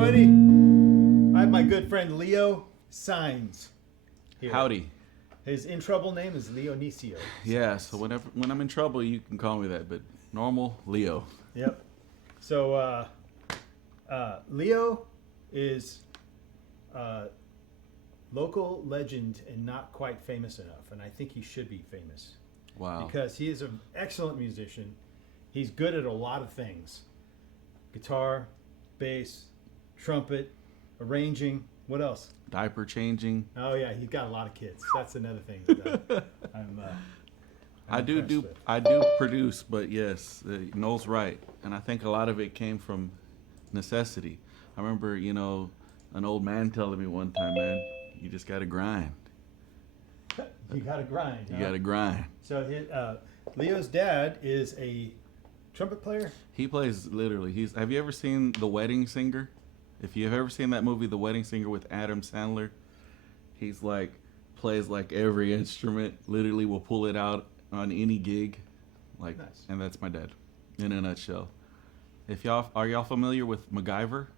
everybody. I have my good friend Lio Saenz here. Howdy. His in trouble name is Leonicio. Yeah, so when I'm in trouble, you can call me that, but normal, Leo. Yep. So Lio is a local legend and not quite famous enough, and I think he should be famous. Wow. Because he is an excellent musician. He's good at a lot of things. Guitar, bass, trumpet, arranging. What else? Diaper changing. Oh yeah, he's got a lot of kids. That's another thing that I do produce, but yes, Noel's right, and I think a lot of it came from necessity. I remember, an old man telling me one time, man, you just gotta grind. You gotta grind. You gotta grind. So Leo's dad is a trumpet player. He plays literally. Have you ever seen The Wedding Singer? If you've ever seen that movie, The Wedding Singer with Adam Sandler, he's plays every instrument. Literally, will pull it out on any gig, nice. And that's my dad, in a nutshell. Are y'all familiar with MacGyver?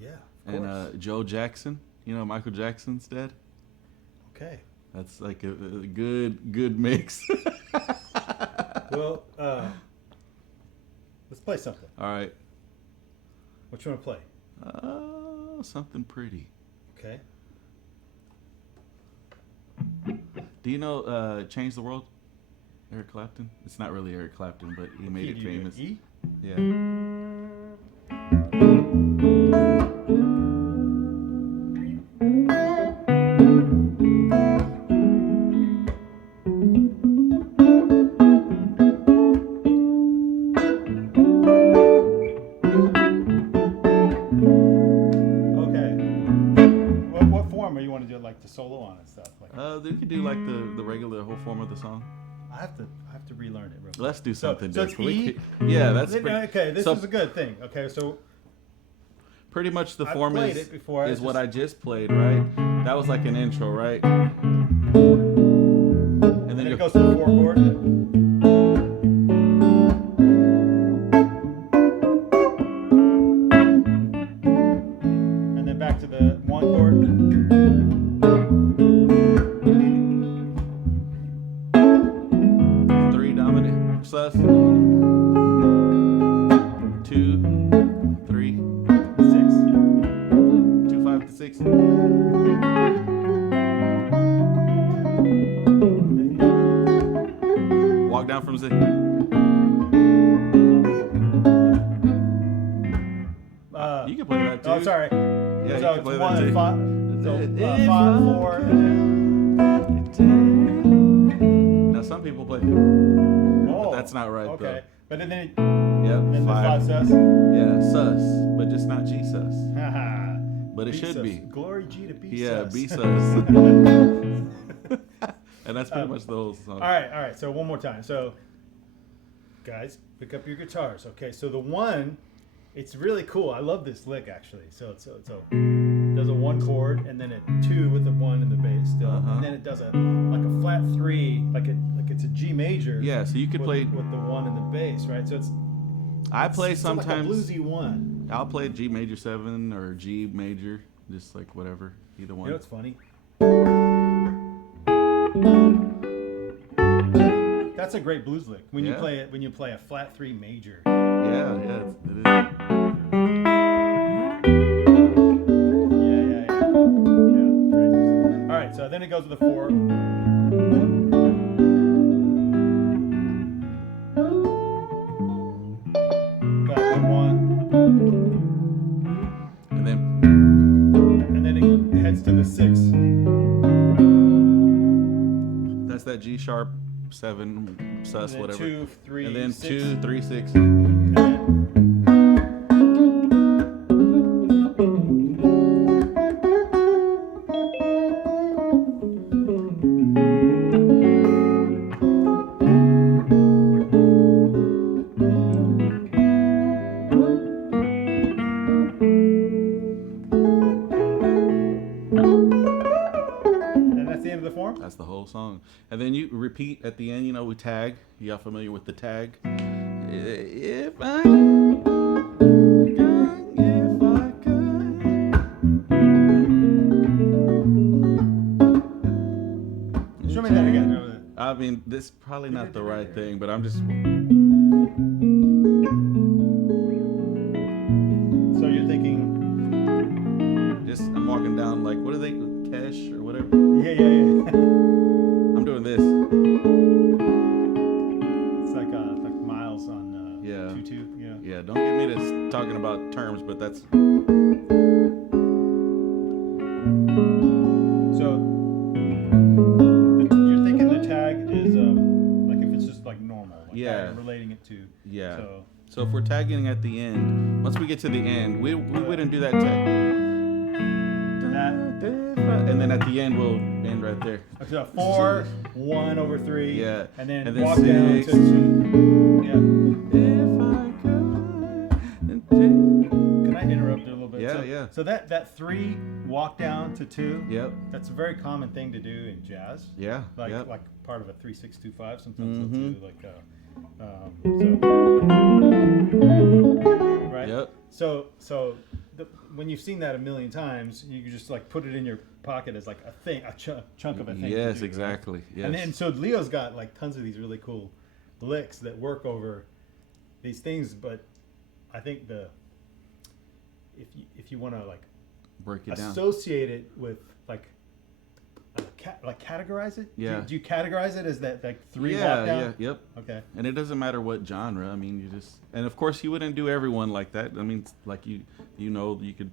Yeah. Of and course. Joe Jackson, Michael Jackson's dad. Okay. That's like a good mix. Well, let's play something. All right. What you want to play? Something pretty. Okay. Do you know Change the World? Eric Clapton? It's not really Eric Clapton, but he made it famous. E? Yeah. The solo on and stuff. You could do the regular whole form of the song. I have to relearn it real quick. Let's do something so different. E? Yeah, that's okay. This is a good thing. Okay, so pretty much the form is what I just played, right? That was like an intro, right? And then it goes to the 4 chord. And then back to the 1 chord. Sus. 2, 3, 6. 2, 5 to 6. Walk down from Z. You can play that too. Oh, sorry. Yeah, so you can play it's that 1 too. and 5. So 5, 4. Now some people play. That's not right, okay. though. But then it... Yep, then 5 sus? Yeah, sus. But just not G sus. But it should be. Glory G to B sus. Yeah, B sus. And that's pretty much the whole song. All right. So one more time. So, guys, pick up your guitars. Okay, so the 1, it's really cool. I love this lick, actually. So it does a 1 chord, and then a 2 with a 1 in the bass still. And then it does a flat 3, like it's a G major. Yeah, so you could play with the 1 in the bass, right? So it's sometimes like a bluesy 1. I'll play G major 7 or G major, just like whatever, either one. You know what's funny? That's a great blues lick when you play it. When you play a flat 3 major. Yeah, it is. So then it goes to the 4. Back to 1. And then it heads to the 6. That's that G sharp 7 sus whatever. 2, 3, and then 6. 2, 3, 6. That's the whole song. And then you repeat at the end, we tag. Y'all familiar with the tag? If mean, this is probably not the right thing, but I'm just. So you're thinking. I'm walking down like, what are they, Cash or whatever? Yeah. I'm doing this. It's like Miles on 2-2. Yeah. Yeah, don't get me to talking about terms, but that's. So you're thinking the tag is like if it's just like normal, like Yeah. how you're relating it to. Yeah. So if we're tagging at the end, once we get to the end, we wouldn't do that tag. And then at the end we'll end right there. So 4, 1 over 3. Yeah. And then, And then walk 6. down to 2. Yeah. Can I interrupt a little bit? Yeah. So that 3 walk down to 2. Yep. That's a very common thing to do in jazz. Yeah. Like part of a 3-6-2-5. Sometimes they'll do like right. Yep. So when you've seen that a million times, you can just like put it in your pocket as like a thing, a chunk of a thing. Yes, to do, exactly. Right? Yes. And then so Leo's got like tons of these really cool licks that work over these things, but I think if you want to like break it down, associate it with like categorize it. Yeah. Do you categorize it as that like 3 walk down? Yeah. Yep. Okay. And it doesn't matter what genre. I mean, and of course, you wouldn't do everyone like that. I mean, like you could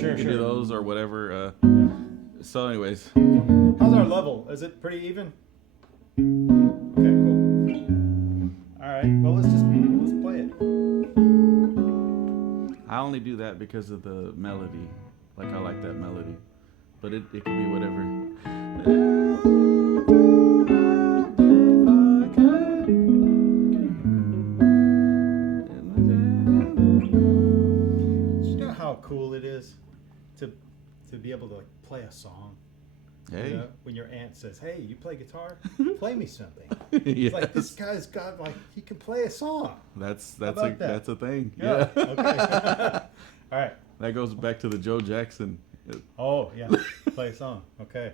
Sure. do those or whatever. So, anyways, how's our level? Is it pretty even? Okay, cool. All right. Well, let's play it. I only do that because of the melody. Like I like that melody, but it could be whatever. How cool it is to be able to like play a song. Hey. You know, when your aunt says, "Hey, you play guitar? Play me something." Yes. It's like this guy's got like he can play a song. That's about that? that's a thing. Yeah. Okay. All right. That goes back to the Joe Jackson. Oh yeah, play a song. Okay.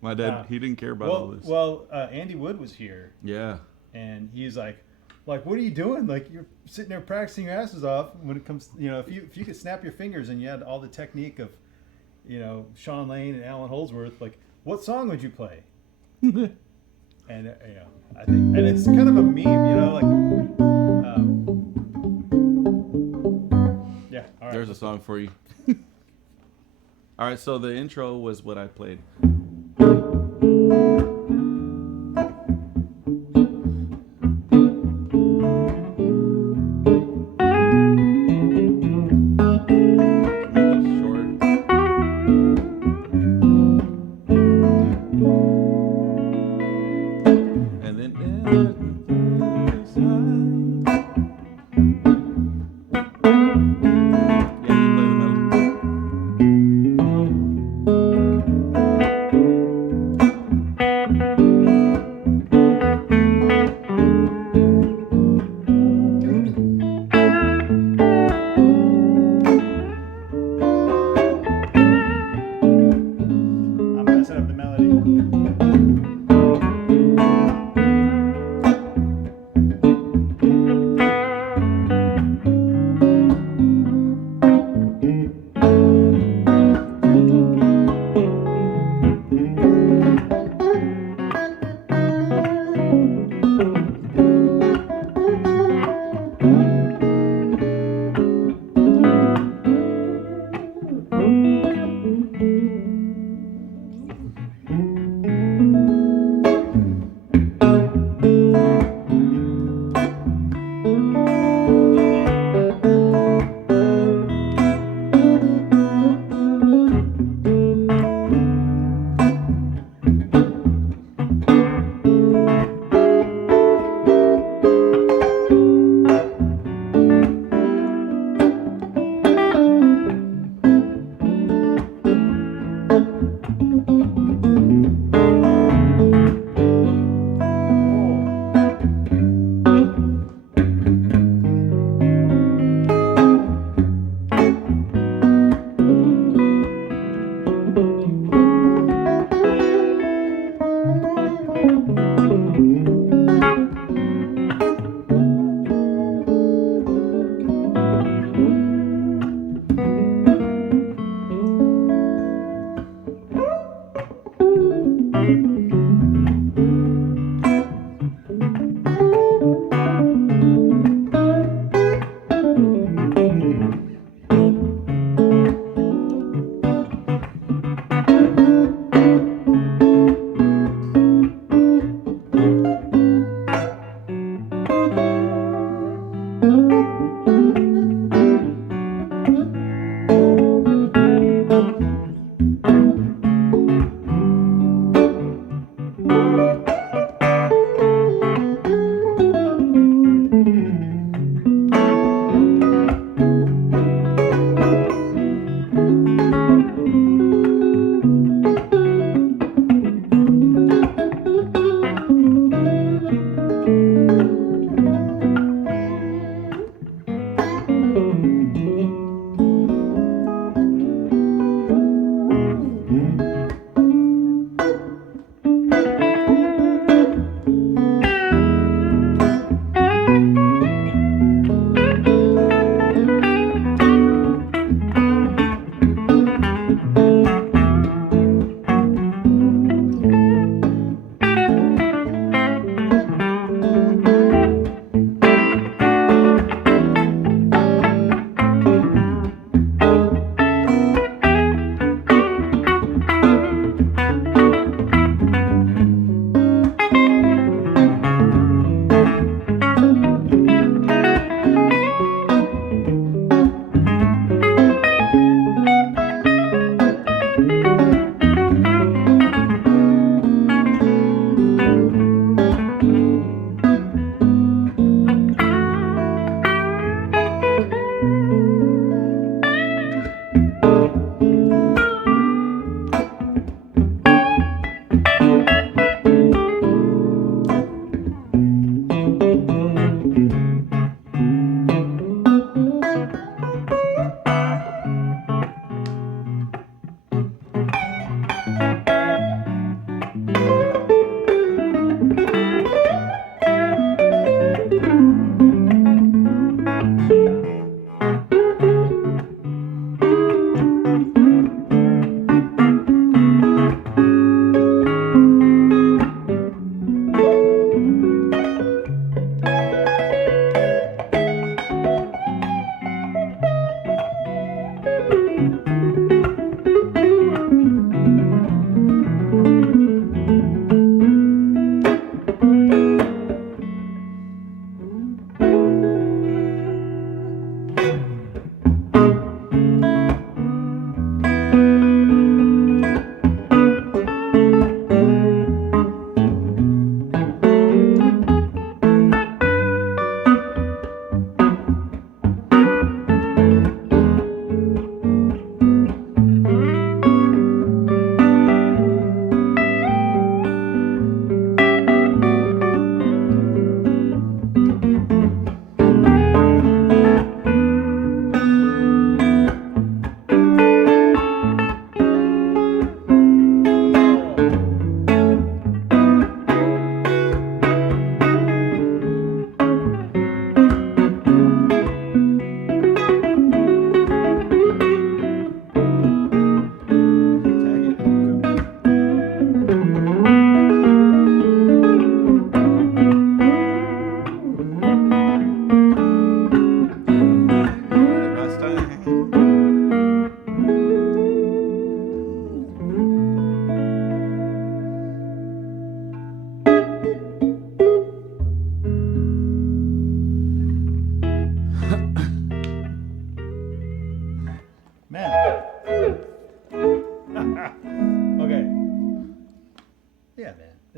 My dad, he didn't care about all this. Well, Andy Wood was here. Yeah. And he's like, what are you doing? Like you're sitting there practicing your asses off when it comes, if you could snap your fingers and you had all the technique of, Sean Lane and Alan Holdsworth, like what song would you play? And I think, and it's kind of a meme, like, yeah. All right. There's a song for you. All right, so the intro was what I played.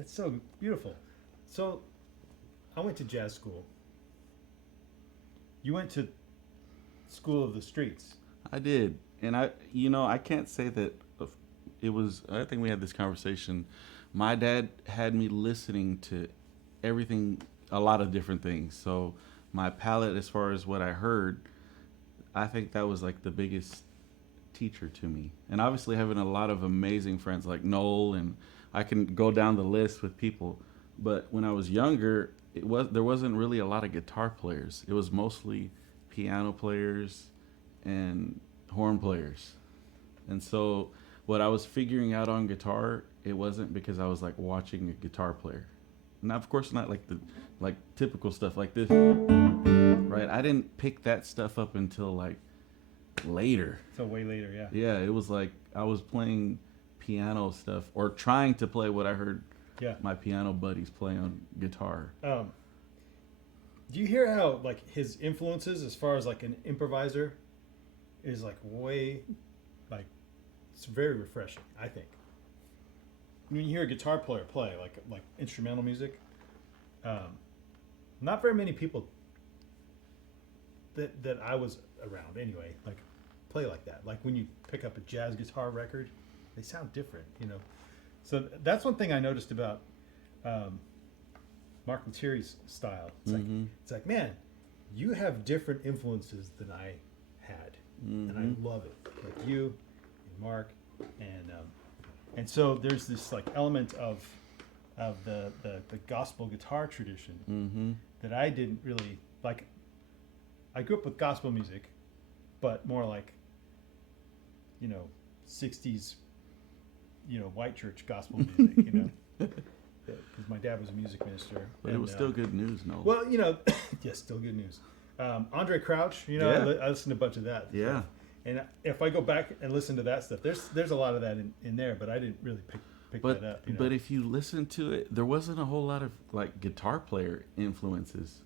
That's so beautiful. So, I went to jazz school. You went to School of the Streets. I did, and I can't say that it was. I think we had this conversation. My dad had me listening to everything, a lot of different things. So my palette, as far as what I heard, I think that was like the biggest teacher to me. And obviously having a lot of amazing friends like Noel, and I can go down the list with people. But when I was younger, there wasn't really a lot of guitar players. It was mostly piano players and horn players. And so what I was figuring out on guitar, it wasn't because I was like watching a guitar player. Now, of course, not like the typical stuff like this, right? I didn't pick that stuff up until like later. So way later, yeah. Yeah, it was like I was playing piano stuff or trying to play what I heard my piano buddies play on guitar. Do you hear how like his influences as far as like an improviser is like way like it's very refreshing, I think. When you hear a guitar player play like instrumental music, not very many people that I was around anyway like play like that. Like when you pick up a jazz guitar record, they sound different, you know. So that's one thing I noticed about Mark Lettieri's style. It's like, man, you have different influences than I had, and I love it. Like you and Mark, and so there's this like element of the gospel guitar tradition that I didn't really like. I grew up with gospel music, but more like, 60s, white church gospel music, because my dad was a music minister. But it was still good news, no? Well, yes, still good news. Andre Crouch, I listened to a bunch of that. Yeah. And if I go back and listen to that stuff, there's a lot of that in there, but I didn't really pick that up. But if you listen to it, there wasn't a whole lot of like guitar player influences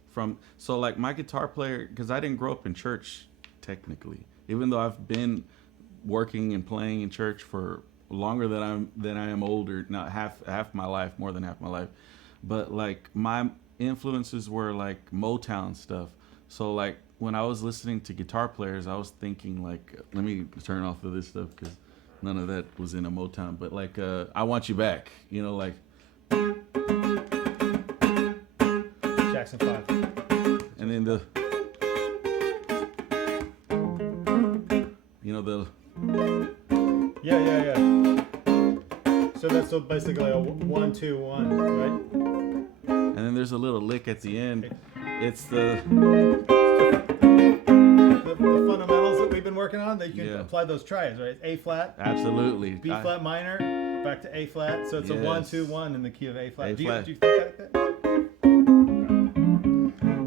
so like my guitar player, because I didn't grow up in church technically, even though I've been working and playing in church for longer than I am older, not half my life, more than half my life. But like my influences were like Motown stuff. So like when I was listening to guitar players, I was thinking like, let me turn off of this stuff because none of that was in a Motown. But like I Want You Back, like Jackson 5. And then the yeah. So that's basically a 1 2 1, right? And then there's a little lick at the end. It's the fundamentals that we've been working on. That you can apply those triads, right? A flat, absolutely. B flat minor, back to A flat. So it's a 1 2 1 in the key of A flat. Do you think like that?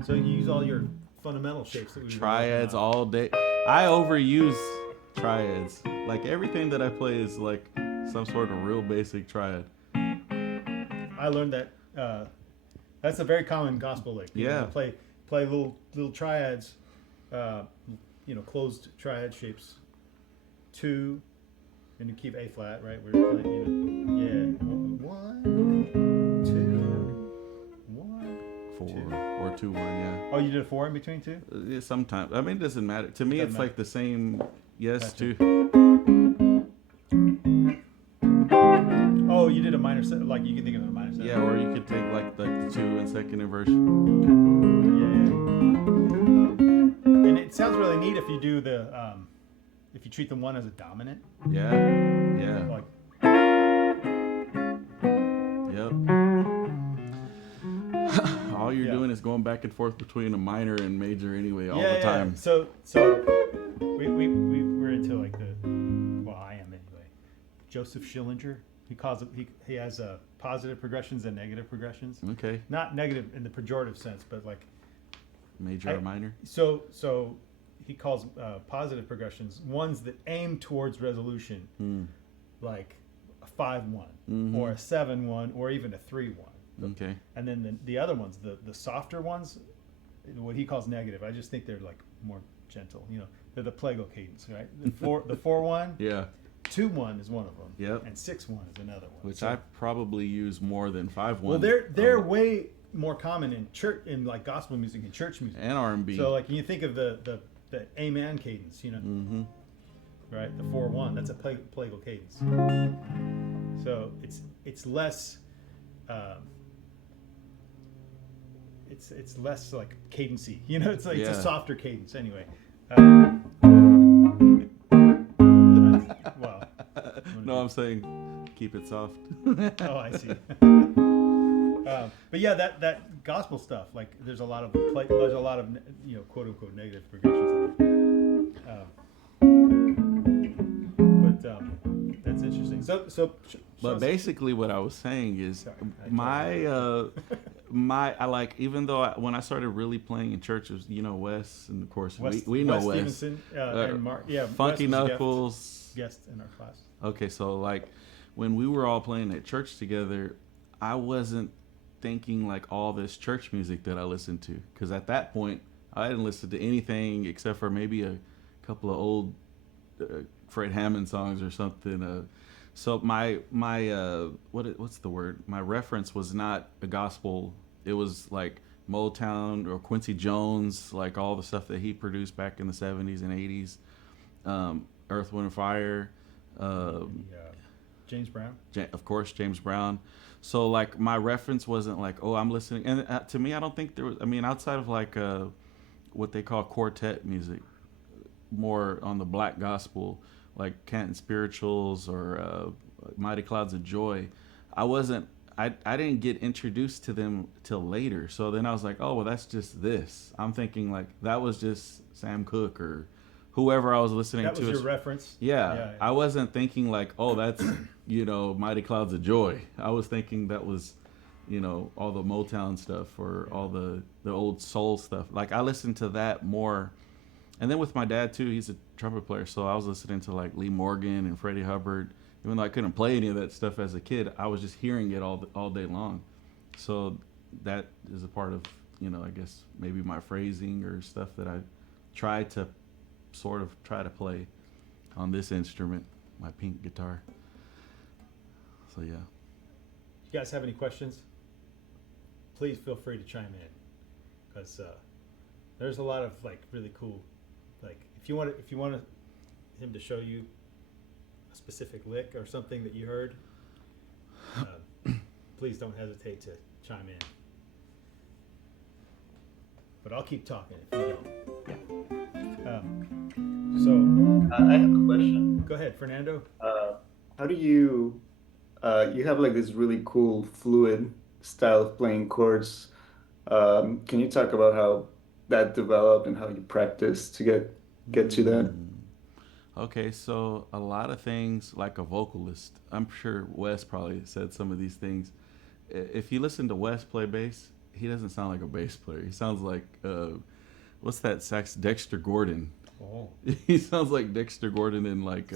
So you use all your fundamental shapes that we triads all day. I overuse triads. Like everything that I play is like some sort of real basic triad. I learned that that's a very common gospel lick. Play little triads, closed triad shapes. 2, and you keep A flat, right? We're playing, 1 2 1 4 2. or 2 1, yeah. Oh, you did a 4 in between 2? Yeah, sometimes. I mean, it doesn't matter. To me, it's like the same. Yes, Gotcha. 2. Oh, you did a minor set. Like you can think of it a minor set. Yeah, or you could take like the 2 and second inversion. Yeah. And it sounds really neat if you do the if you treat the 1 as a dominant. Yeah. Like. Yep. All you're doing is going back and forth between a minor and major anyway all the time. So we're into like I am anyway. Joseph Schillinger. He has positive progressions and negative progressions. Okay. Not negative in the pejorative sense, but like major or minor. So he calls positive progressions ones that aim towards resolution, like a 5-1 or a 7-1 or even a 3-1. Okay. And then the other ones, the softer ones, what he calls negative, I just think they're like more gentle. They're the Plago cadence, right? The 4-1. Yeah. 2/1 is one of them. Yep. And 6/1 is another one. Which I probably use more than 5/1. Well, they're way more common in church, in like gospel music and church music. And R&B. So like you think of the Amen cadence, you know, Mm-hmm. right? The 4/1, that's a plagal cadence. So it's less. It's less like cadency, you know. It's like it's a softer cadence anyway. Wow. No, I'm saying keep it soft. Oh, I see. But yeah, that gospel stuff, like there's a lot of you know, quote unquote negative progressions. But that's interesting. But basically, what I was saying is I like, even though when I started really playing in churches, you know, Wes, and of course we know Wes. Stevenson, and Mark, yeah, Funky Wes was Knuckles. guest in our class. Okay, so like when we were all playing at church together, I wasn't thinking like all this church music that I listened to, because at that point I didn't listen to anything except for maybe a couple of old Fred Hammond songs or something. So my what's the word? My reference was not a gospel. It was like Motown or Quincy Jones, like all the stuff that he produced back in the 70s and 80s. Earth, Wind and Fire. James Brown. Of course, James Brown. So like my reference wasn't like, oh, I'm listening. And to me, I don't think there was. I mean, outside of like what they call quartet music, more on the black gospel, like Canton Spirituals or Mighty Clouds of Joy, I didn't get introduced to them till later. So then I was like, oh, well, that's just this. I'm thinking like that was just Sam Cooke or whoever I was listening to. That was your reference? Yeah. I wasn't thinking like, oh, that's, you know, Mighty Clouds of Joy. I was thinking that was, you know, all the Motown stuff or all the old soul stuff. Like I listened to that more. And then with my dad too, he's a trumpet player, so I was listening to like Lee Morgan and Freddie Hubbard. Even though I couldn't play any of that stuff as a kid, I was just hearing it all day long. So that is a part of, you know, I guess maybe my phrasing or stuff that I try to play on this instrument, my pink guitar. So yeah. You guys have any questions? Please feel free to chime in, because there's a lot of like really cool, like if you want him to show you a specific lick or something that you heard, please don't hesitate to chime in. But I'll keep talking if you don't. I have a question. Go ahead, Fernando. How do you have like this really cool fluid style of playing chords? Can you talk about how that developed and how you practice to get to that? Okay, so a lot of things, like a vocalist, I'm sure Wes probably said some of these things. If you listen to Wes play bass, he doesn't sound like a bass player. He sounds like, what's that sax? Dexter Gordon. Oh. He sounds like Dexter Gordon in like,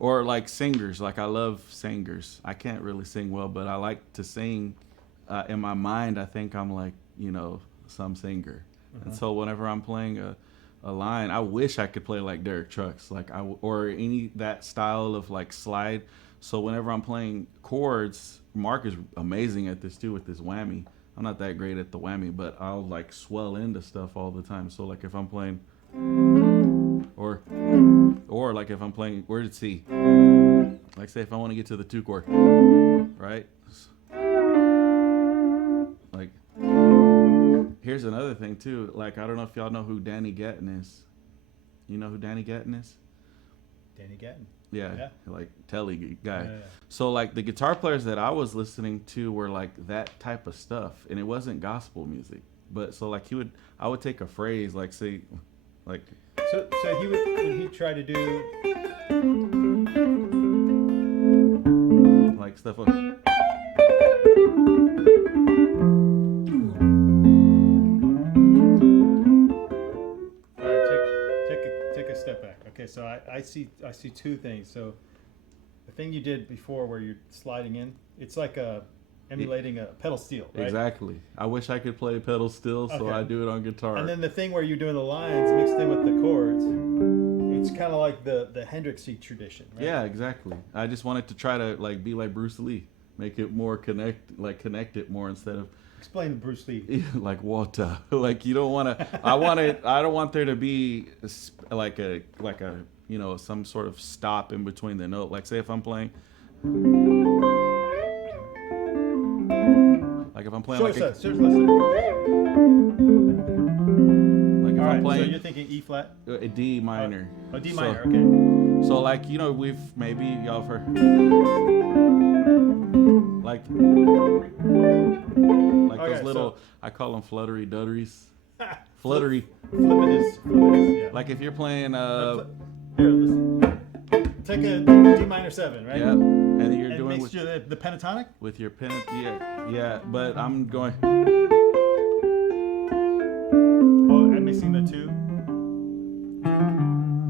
or like singers. Like I love singers. I can't really sing well, but I like to sing. In my mind, I think I'm like, you know, some singer. And so whenever I'm playing a line, I wish I could play like Derek Trucks, like or any that style of like slide. So whenever I'm playing chords, Mark is amazing at this too with this whammy. I'm not that great at the whammy, but I'll like swell into stuff all the time. So like if I'm playing, or like if I'm playing, where did C? Like say if I want to get to the 2 chord, right? Like. Here's another thing too. Like I don't know if y'all know who Danny Gatton is. You know who Danny Gatton is? Danny Gatton. Yeah. Like Telly guy. Yeah. So like the guitar players that I was listening to were like that type of stuff, and it wasn't gospel music. But so like I would take a phrase like say, like. So he'd try to do like stuff like. Okay, so I see 2 things. So the thing you did before where you're sliding in, it's like emulating a pedal steel, right? Exactly. I wish I could play pedal steel, so I do it on guitar. And then the thing where you're doing the lines mixed in with the chords, It's kind of like the Hendrixy tradition, right? Yeah, exactly. I just wanted to try to like be like Bruce Lee, make it more connect it more instead of Explain the Bruce Lee. like water. Like you don't want to. I don't want there to be like a some sort of stop in between the note. Like say if I'm playing. Like if I'm playing Show like us. Like if I'm playing. So you're thinking E flat? A D minor. Oh, D minor. Okay. So like we've maybe y'all have heard like those little I call them fluttery dudderies. Fluttery. Flippin' is yeah. Like if you're playing Here, listen. Take a D minor 7, right? Yeah. And you're and doing with the pentatonic? with your pen. Yeah. But I'm going. Oh, I'm mixing the 2.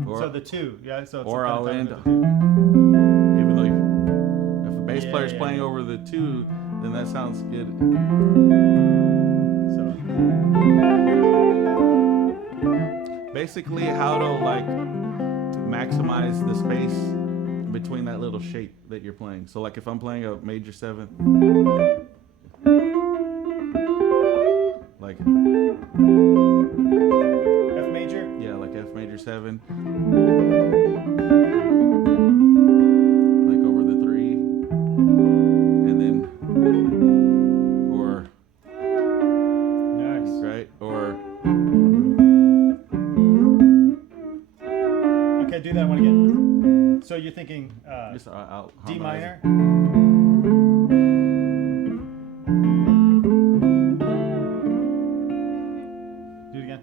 Or, So the 2, yeah. So it's or a I'll pentatonic end. with the 2. Even though if a bass player's playing over the 2, then that sounds good. So Basically, how to like maximize the space between that little shape that you're playing. So like if I'm playing a major 7, like F major. yeah, like F major 7, like over the 3, and then or Nice. right or Okay, do that one again. So you're thinking just I'll D harmonize minor. Do it again.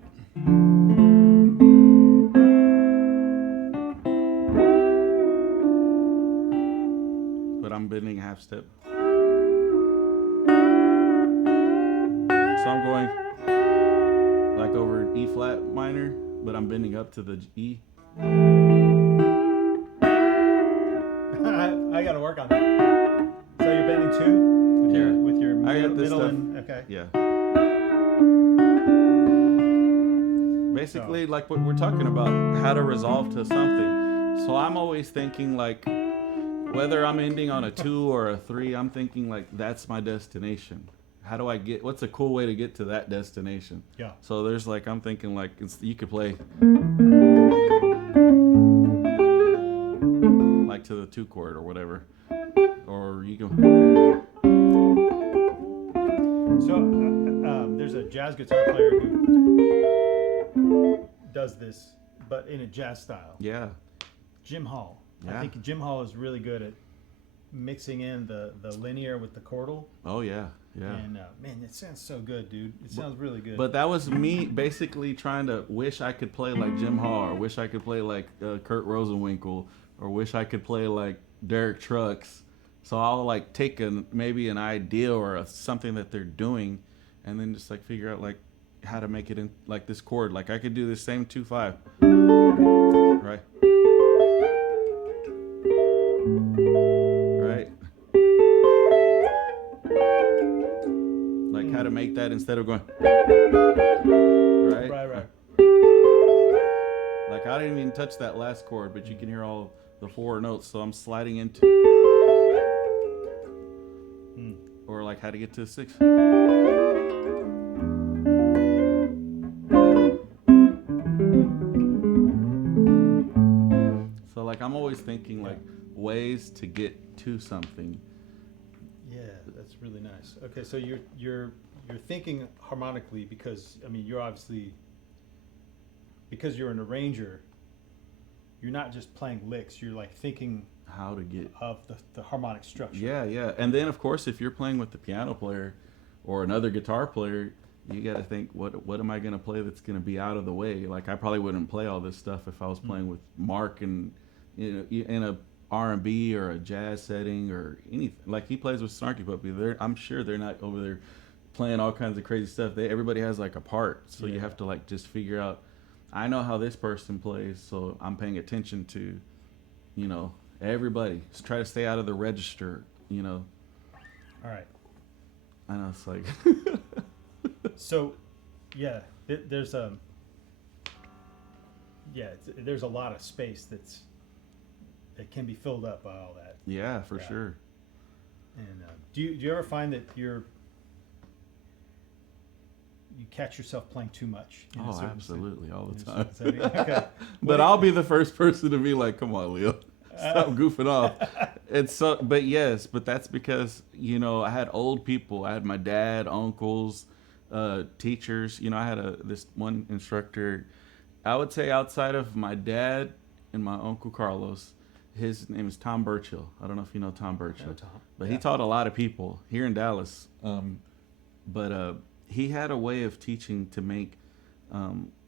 but I'm bending half step. So I'm going like over E flat minor, but I'm bending up to the E. I gotta work on that. So you're bending 2 with your I got this middle stuff. and okay. Yeah. Basically, like what we're talking about, how to resolve to something. So I'm always thinking like, whether I'm ending on a 2 or a 3, I'm thinking like that's my destination. How do I get? What's a cool way to get to that destination? Yeah. So there's like I'm thinking like you could play like to the 2 chord or whatever, or you can. So there's a jazz guitar player who does this, but in a jazz style. Yeah. Jim Hall. Yeah. I think Jim Hall is really good at mixing in the linear with the chordal. Oh yeah. Yeah. And man, it sounds so good, dude. It sounds really good. But that was me basically trying to wish I could play like Jim Hall, or wish I could play like Kurt Rosenwinkel, or wish I could play like Derek Trucks. So I'll like take maybe an idea or something that they're doing, and then just like figure out like how to make it in like this chord. Like I could do the same 2/5, right? Right. Like how to make that instead of going right. Right. Like I didn't even touch that last chord, but you can hear all the 4 notes. So I'm sliding into, or like how to get to a 6. So like I'm always thinking like ways to get to something. Yeah, that's really nice. Okay, so you're thinking harmonically because I mean you're obviously, because you're an arranger, you're not just playing licks. You're like thinking How to get of the harmonic structure. Yeah. And then of course if you're playing with the piano player or another guitar player, you got to think what am I going to play that's going to be out of the way? Like I probably wouldn't play all this stuff if I was playing with Mark and in a R&B or a jazz setting or anything. Like he plays with Snarky Puppy. I'm sure they're not over there playing all kinds of crazy stuff. Everybody has like a part, so you have to like just figure out. I know how this person plays, so I'm paying attention to, everybody. Just try to stay out of the register. All right. I know it's like. So, yeah, there's there's a lot of space that can be filled up by all that. Yeah, for sure. And do you ever find that you catch yourself playing too much? Oh, absolutely, all the time. Okay. But I'll be the first person to be like, "Come on, Leo, stop goofing off." It's so, but that's because I had old people. I had my dad, uncles, teachers. I had this one instructor. I would say outside of my dad and my uncle Carlos, his name is Tom Burchill. I don't know if you know Tom Burchill, but he taught a lot of people here in Dallas. But he had a way of teaching to make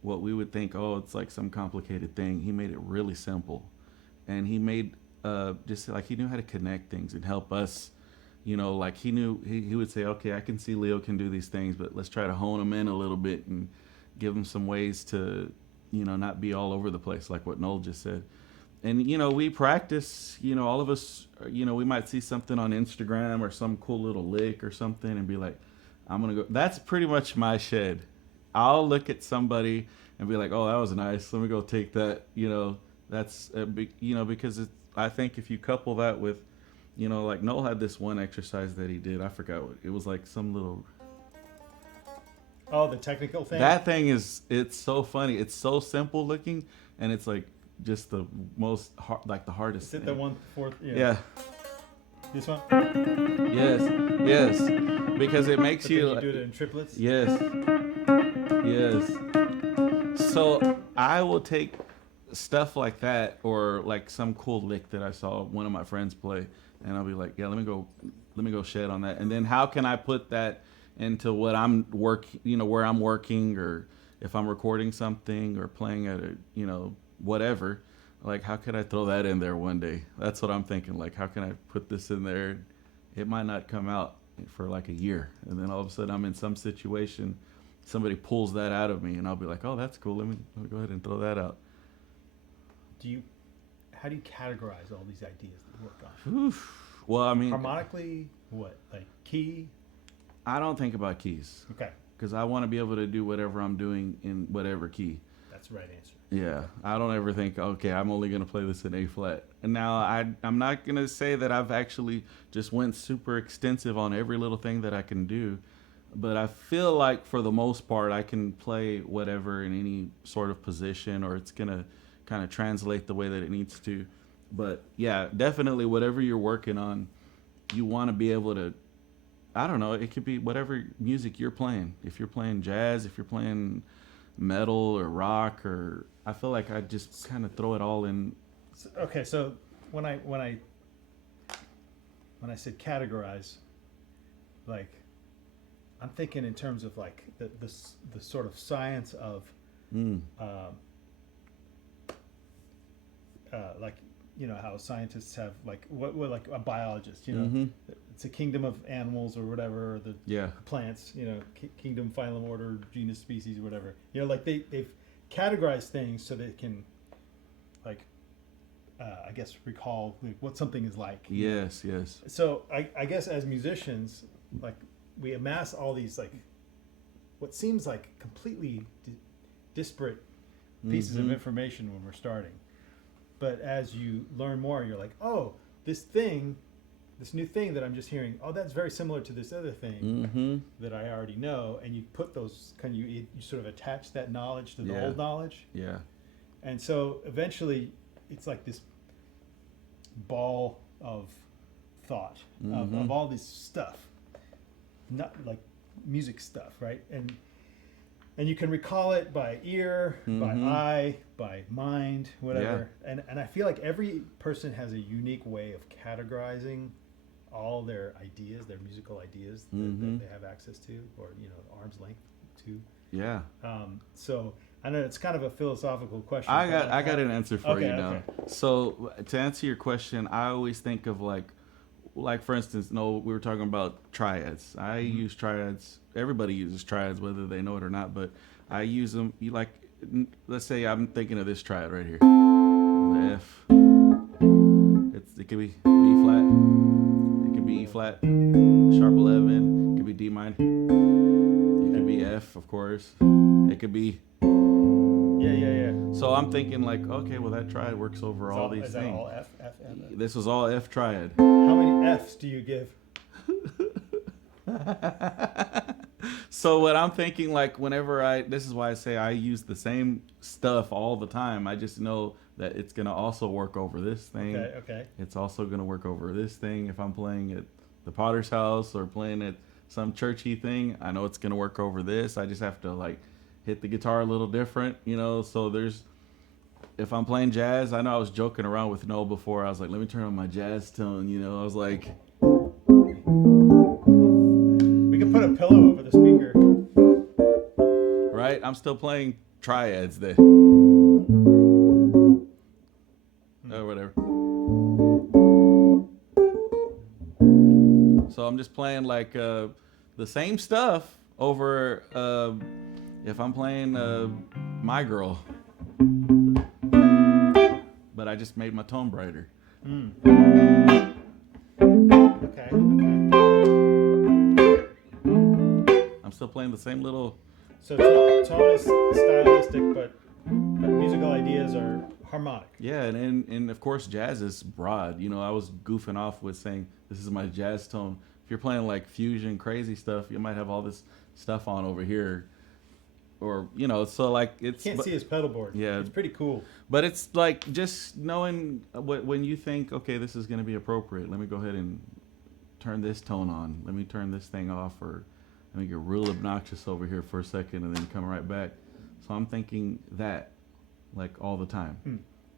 what we would think, oh, it's like some complicated thing. He made it really simple, and he made just like he knew how to connect things and help us. Like he knew he would say, okay, I can see Leo can do these things, but let's try to hone him in a little bit and give him some ways to not be all over the place, like what Noel just said. And, we practice, all of us, we might see something on Instagram or some cool little lick or something and be like, I'm going to go. That's pretty much my shed. I'll look at somebody and be like, oh, that was nice. Let me go take that. That's, because I think if you couple that with, like Noel had this one exercise that he did. I forgot what it was, like some little. Oh, the technical thing? That thing it's so funny. It's so simple looking, and it's like just the most the hardest. Is it thing. the 1/4? Yeah. This one? Yes. Because it makes you do it in triplets? Yes. So I will take stuff like that, or like some cool lick that I saw one of my friends play, and I'll be like, yeah, let me go shed on that. And then how can I put that into what I'm where I'm working, or if I'm recording something or playing at a, whatever, like how could I throw that in there one day? That's what I'm thinking. Like, how can I put this in there? It might not come out for like a year. And then all of a sudden I'm in some situation, somebody pulls that out of me and I'll be like, oh, that's cool. Let me go ahead and throw that out. How do you categorize all these ideas that you work on? Oof. Well, I mean, harmonically, what, like key? I don't think about keys. Okay. Because I want to be able to do whatever I'm doing in whatever key. That's the right answer. Yeah. I don't ever think, okay, I'm only going to play this in A flat. And now I'm not going to say that I've actually just went super extensive on every little thing that I can do. But I feel like for the most part, I can play whatever in any sort of position, or it's going to kind of translate the way that it needs to. But yeah, definitely whatever you're working on, you want to be able to, I don't know, it could be whatever music you're playing. If you're playing jazz, if you're playing metal or rock, or I feel like I just kind of throw it all in. Okay, so when I said categorize, like I'm thinking in terms of like the sort of science of like how scientists have like what like a biologist, it's a kingdom of animals or whatever, or the plants, kingdom, phylum, order, genus, species, whatever. Like they've categorized things so they can like I guess recall what something is like. Yes. So I guess as musicians, like we amass all these like what seems like completely disparate pieces of information when we're starting. But as you learn more, you're like, oh, this new thing that I'm just hearing, oh, that's very similar to this other thing that I already know. And you put those you sort of attach that knowledge to the old knowledge. Yeah. And so eventually it's like this ball of thought of all this stuff, not like music stuff, right? And you can recall it by ear, by eye, by mind, whatever. Yeah. And I feel like every person has a unique way of categorizing all their ideas, their musical ideas that they have access to, or arm's length to. Yeah. So I know it's kind of a philosophical question. I got an answer for you now. Okay. So to answer your question, I always think of like for instance, we were talking about triads. I use triads. Everybody uses triads, whether they know it or not, but I use them. Let's say I'm thinking of this triad right here. The F. It could be B flat. It could be E flat, sharp 11. It could be D minor. It could be F, of course. It could be. Yeah. So I'm thinking like, okay, well that triad works over all these Is that things. all F, F, F? This was all F triad. How many Fs do you give? So what I'm thinking, like, this is why I say I use the same stuff all the time. I just know that it's gonna also work over this thing. Okay. It's also gonna work over this thing. If I'm playing at the Potter's house or playing at some churchy thing, I know it's gonna work over this. I just have to like hit the guitar a little different, So if I'm playing jazz, I know I was joking around with Noel before. I was like, let me turn on my jazz tone, I was like, We can put a pillow over the speaker. right? I'm still playing triads there. Whatever. So I'm just playing like the same stuff over if I'm playing My Girl. But I just made my tone brighter. Okay. I'm still playing the same little. So tone is stylistic, but musical ideas are harmonic. Yeah, and of course jazz is broad. I was goofing off with saying this is my jazz tone. If you're playing like fusion, crazy stuff, you might have all this stuff on over here. Or so like it's. Can't see his pedal board. Yeah, it's pretty cool. But it's like just knowing when you think, okay, this is going to be appropriate. Let me go ahead and turn this tone on. Let me turn this thing off, or let me get real obnoxious over here for a second and then come right back. So I'm thinking that like all the time.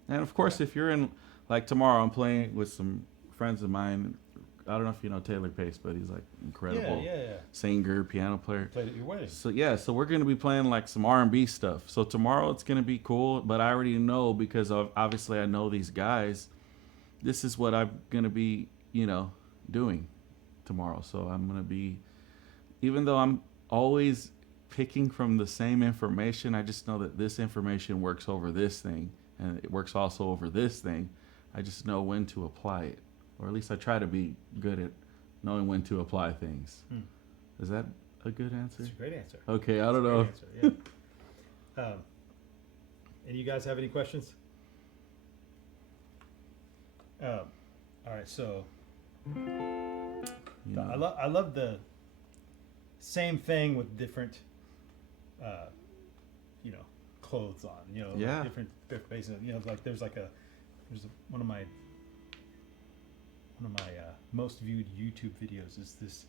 And of course, if you're in like tomorrow, I'm playing with some friends of mine. I don't know if you know Taylor Pace, but he's like incredible singer, piano player. Played at your wedding. So we're going to be playing like some R&B stuff. So tomorrow it's going to be cool, but I already know because obviously I know these guys. This is what I'm going to be, doing tomorrow. So I'm going to be, even though I'm always picking from the same information, I just know that this information works over this thing and it works also over this thing. I just know when to apply it. Or at least I try to be good at knowing when to apply things. Is that a good answer? It's a great answer. Okay, I don't know. Answer, yeah. And you guys have any questions? All right, so I love the same thing with different, clothes on. Yeah. Different bases. Like there's one of my most viewed YouTube videos is this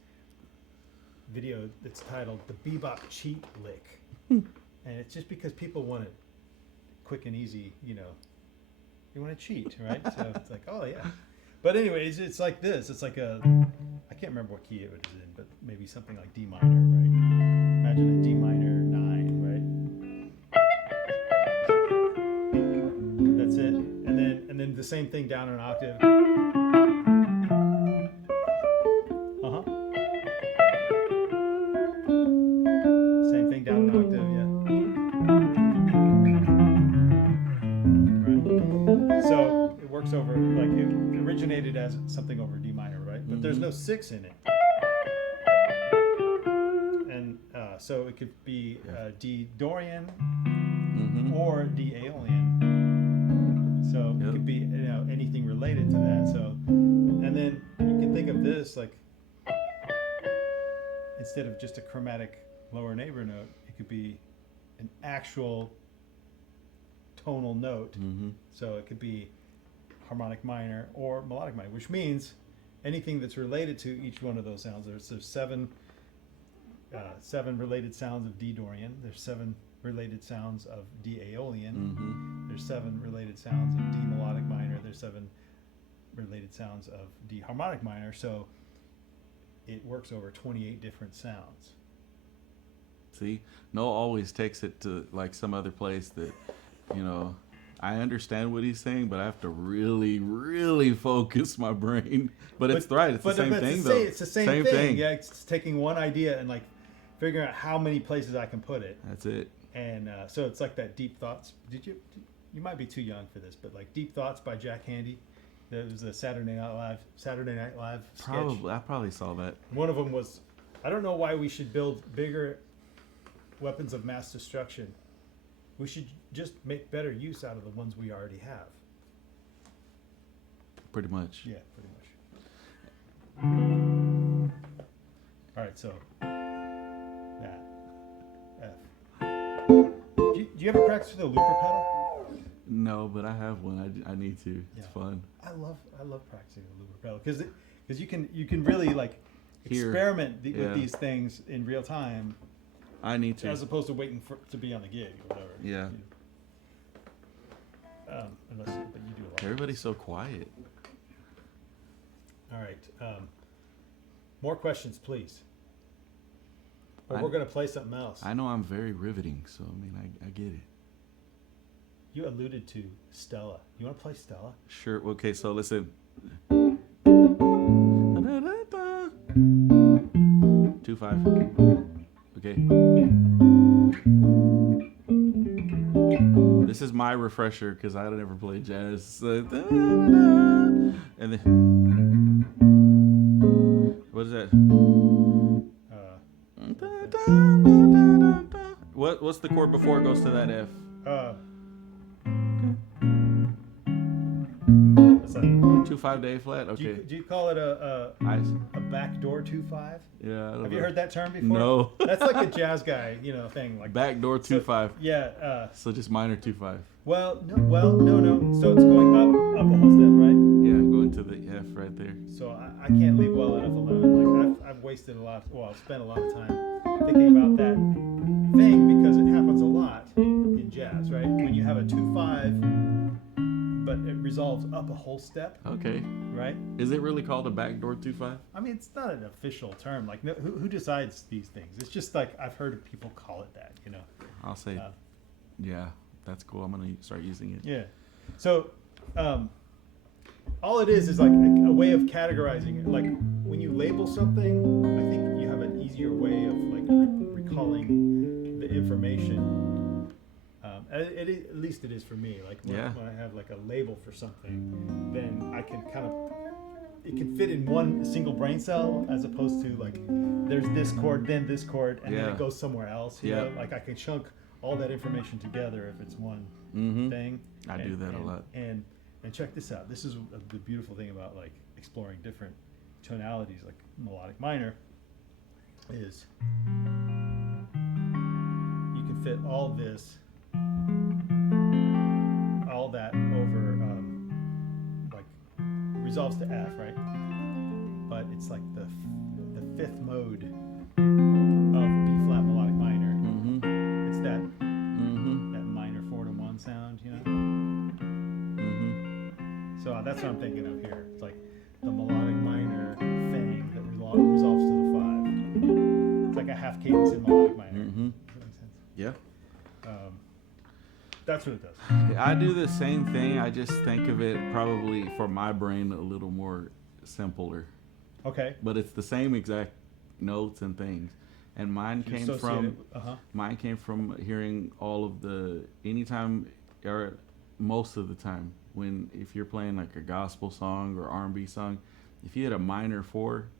video that's titled "The Bebop Cheat Lick," and it's just because people want it quick and easy. They want to cheat, right? So it's like, oh yeah. But anyways, it's like this. It's like I can't remember what key it was in, but maybe something like D minor, right? Imagine a D minor 9, right? That's it. And then the same thing down an octave. Same thing down an octave, yeah. Right. So it works over, like it originated as something over D minor, right? But there's no 6 in it. And so it could be D Dorian or D Aeolian. So it could be anything related to that. So, and then you can think of this like instead of just a chromatic lower neighbor note, it could be an actual tonal note. So it could be harmonic minor or melodic minor, which means anything that's related to each one of those sounds. There's 7 related sounds of D Dorian. There's 7 related sounds of D Aeolian. There's 7 related sounds of D melodic minor. There's 7 related sounds of D harmonic minor. So it works over 28 different sounds. See, Noel always takes it to like some other place that, I understand what he's saying, but I have to really, really focus my brain. But it's right. It's the same thing, though. It's the same thing. Yeah, it's taking one idea and like figuring out how many places I can put it. That's it. And so it's like that Deep Thoughts. You might be too young for this, but like Deep Thoughts by Jack Handey. There was a Saturday Night Live sketch. Probably, I probably saw that. One of them was, I don't know why we should build bigger weapons of mass destruction we should just make better use out of the ones we already have. Pretty much. Yeah, pretty much. All right, so that F. Do you ever practice with a looper pedal? No, but I have one. I need to. It's fun. I love practicing with a looper pedal because you can really like experiment with these things in real time. I need to, as opposed to waiting to be on the gig or whatever. Yeah. But you do a lot. Everybody's so quiet. All right. More questions, please. Or we're going to play something else. I know I'm very riveting, so I mean, I get it. You alluded to Stella. You want to play Stella? Sure. Okay, so listen. 2/5. Okay. This is my refresher because I never played jazz. So, and then what is that? What's the chord before it goes to that F? What's that? 2/5 to A flat. Okay. Do you call it a backdoor 2/5? Yeah. Have you heard that term before? No. That's like a jazz guy, thing. Like backdoor 2/5. Yeah. So just minor 2/5. Well, no. So it's going up a whole step, right? Yeah, going to the F right there. So I can't leave well enough alone. Like I've wasted I've spent a lot of time thinking about that thing because it happens a lot in jazz, right? When you have a 2/5, but it resolves up a whole step. Okay. Right? Is it really called a backdoor 2/5? I mean, it's not an official term. Like, who decides these things? It's just like I've heard people call it that. I'll say, yeah, that's cool. I'm gonna start using it. Yeah. So, all it is like a way of categorizing it. Like when you label something, I think you have an easier way of like recalling the information. At least it is for me. Like when I have like a label for something, then I can it can fit in one single brain cell as opposed to like there's this chord, then this chord, and then it goes somewhere else. You know? Like I can chunk all that information together if it's one thing. I do that a lot. And check this out. This is the beautiful thing about like exploring different tonalities, like melodic minor, is you can fit all that over like resolves to F, right? But it's like the fifth mode of B flat melodic minor. It's that minor 4-to-1 sound, So that's what I'm thinking of here. It's like the melodic minor thing that resolves to the 5. It's like a half cadence in melodic minor. Does that make sense? Yeah. That's what it does. I do the same thing. I just think of it probably for my brain a little more simpler. Okay. But it's the same exact notes and things. And mine came from hearing all of anytime or most of the time if you're playing like a gospel song or R&B song, if you hit a minor 4,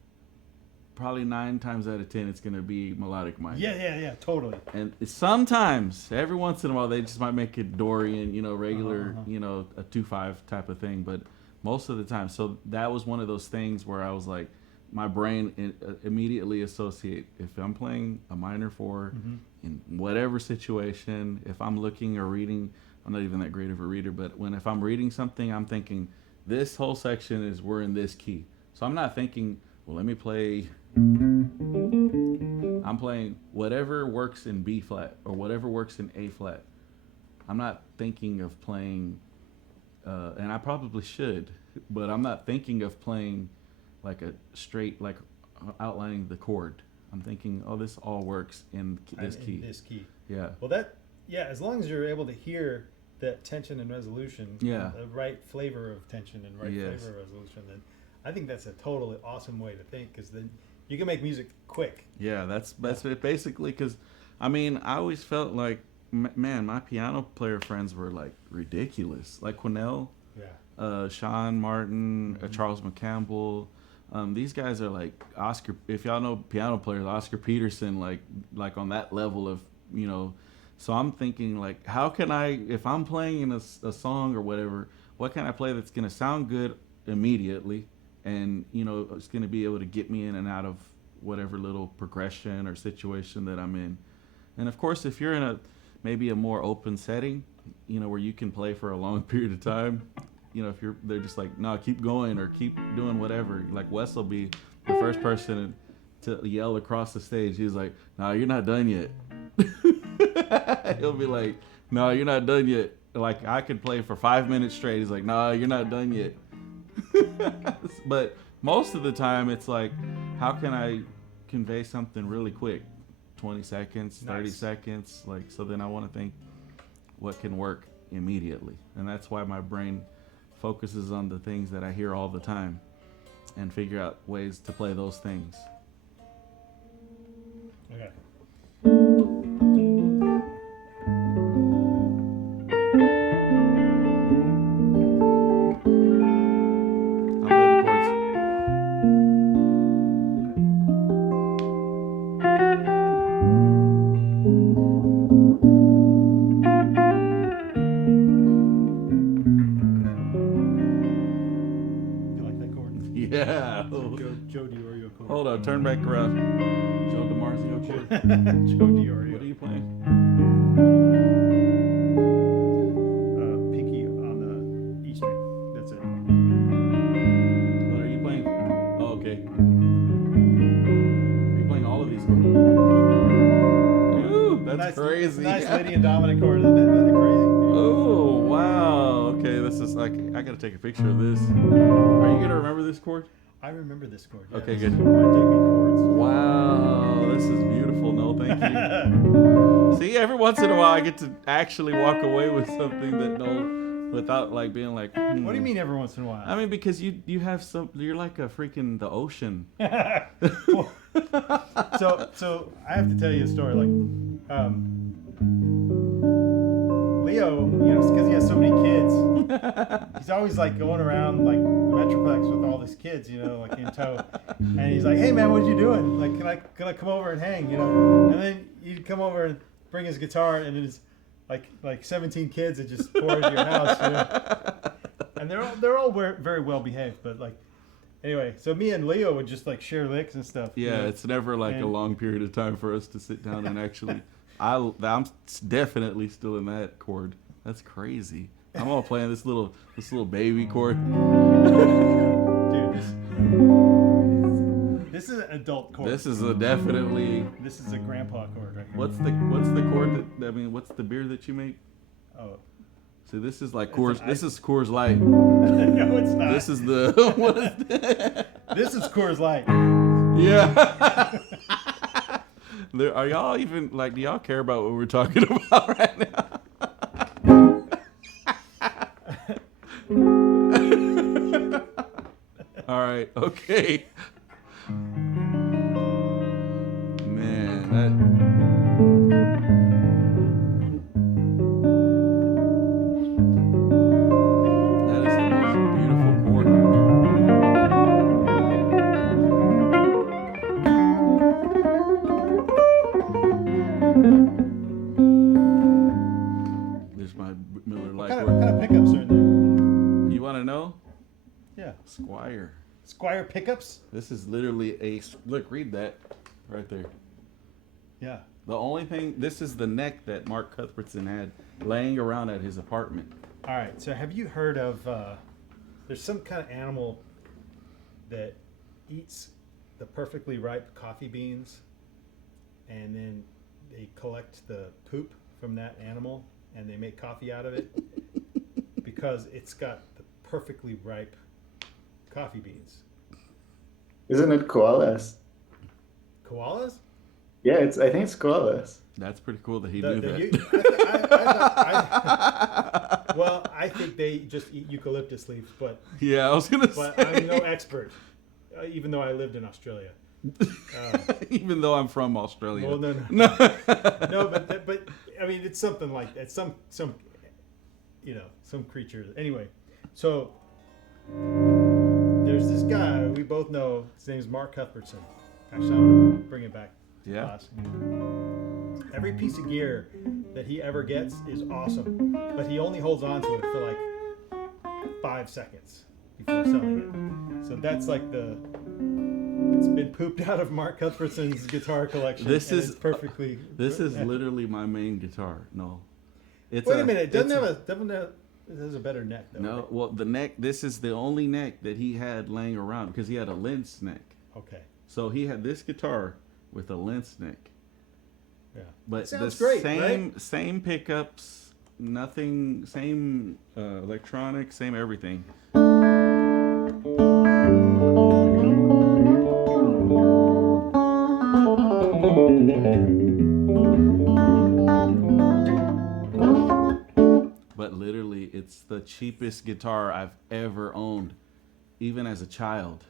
probably 9 times out of 10 it's going to be melodic minor. Yeah, totally. And sometimes, every once in a while, they just might make it Dorian, regular, a 2/5 type of thing. But most of the time, so that was one of those things where I was like, my brain immediately associate if I'm playing a minor 4 in whatever situation, if I'm looking or reading, I'm not even that great of a reader, but if I'm reading something, I'm thinking this whole section we're in this key. So I'm not thinking, well, let me play. I'm playing whatever works in B flat or whatever works in A flat. I'm not thinking of playing, and I probably should, but I'm not thinking of playing like a straight, like outlining the chord. I'm thinking, this all works in this key. In this key. Yeah. Well, as long as you're able to hear that tension and resolution, the right flavor of tension and flavor of resolution, then I think that's a totally awesome way to think, because then you can make music quick. Yeah, that's it basically, because, I mean, I always felt like, man, my piano player friends were, like, ridiculous. Like Quinnell, Sean Martin, Charles McCampbell. These guys are like Oscar, if y'all know piano players, Oscar Peterson, like on that level of, So I'm thinking like, how can I, if I'm playing in a song or whatever, what can I play that's gonna sound good immediately, and it's gonna be able to get me in and out of whatever little progression or situation that I'm in. And of course, if you're in maybe a more open setting, where you can play for a long period of time, if they're just like, no, keep going or keep doing whatever. Like Wes will be the first person to yell across the stage. He's like, no, you're not done yet. He'll be like, no, you're not done yet. Like I could play for 5 minutes straight. He's like, no, you're not done yet. But most of the time it's like, how can I convey something really quick? 20 seconds, 30 seconds. Like, so then I want to think what can work immediately. And that's why my brain focuses on the things that I hear all the time and figure out ways to play those things. Okay. Yeah. Joe DiOrio chord. Hold on, turn back around. Joe DiMarzio chord. Joe DiOrio. What are you playing? Pinky on the E string. That's it. What are you playing? Oh, okay. Are you playing all of these chords? Ooh, that's crazy. Nice Lydian and Dominic chord. Isn't that crazy? Oh, wow. Okay, this is like, I gotta take a picture of this. Are you gonna remember this chord? I remember this chord. Yeah, Okay, this good. is one of my Digby chords. Wow, this is beautiful. No, thank you. See, every once in a while I get to actually walk away with something that without like being like, What do you mean every once in a while? I mean, because you have you're like a freaking the ocean. So I have to tell you a story. Like, Leo, because he has so many kids, he's always like going around like the Metroplex with all these kids, like in tow. And he's like, "Hey man, what you doing? Like, can I come over and hang? And then he'd come over and bring his guitar, and it's like 17 kids that just pour into your house, And they're all very well behaved, but like. Anyway, so me and Leo would just like share licks and stuff. Yeah, it's never like a long period of time for us to sit down and actually. I'm definitely still in that chord. That's crazy. I'm all playing this little baby chord. Dude, this is an adult chord. This is definitely. This is a grandpa chord right here. What's the chord what's the beer that you make? Oh. See, this is like Coors. This is Coors Light. No, it's not. This is the. What is that? This is Coors Light. Yeah. Are y'all even like? Do y'all care about what we're talking about right now? All right. Okay. Man, that is the most beautiful chord. There's my Miller Lite chord. What kind of pickups are in there? You want to know? Yeah. Squire pickups? This is literally look, read that right there. Yeah. The only thing, this is the neck that Mark Cuthbertson had laying around at his apartment. All right. So have you heard of, there's some kind of animal that eats the perfectly ripe coffee beans, and then they collect the poop from that animal and they make coffee out of it because it's got the perfectly ripe coffee beans. Isn't it koalas? Koalas? Yeah, I think it's koalas. That's pretty cool that he knew that. Well, I think they just eat eucalyptus leaves, but yeah, I was gonna say. But I'm no expert, even though I lived in Australia. Even though I'm from Australia. Well, no, but I mean, it's something like that. Some creature. Anyway, so there's this guy we both know. His name's Mark Cuthbertson. Actually, I'm gonna bring it back to class. Every piece of gear that he ever gets is awesome, but he only holds on to it for like 5 seconds before selling it. So that's like it's been pooped out of Mark Cuthbertson's guitar collection. This is perfectly. This is literally my main guitar. No, wait a minute. It doesn't have it has a better neck though. No, right? well the neck. This is the only neck that he had laying around because he had a Lentz neck. Okay. So he had this guitar with a Lentz neck. Yeah. But sounds the great, same pickups, nothing, same electronics, same everything. But literally, it's the cheapest guitar I've ever owned, even as a child.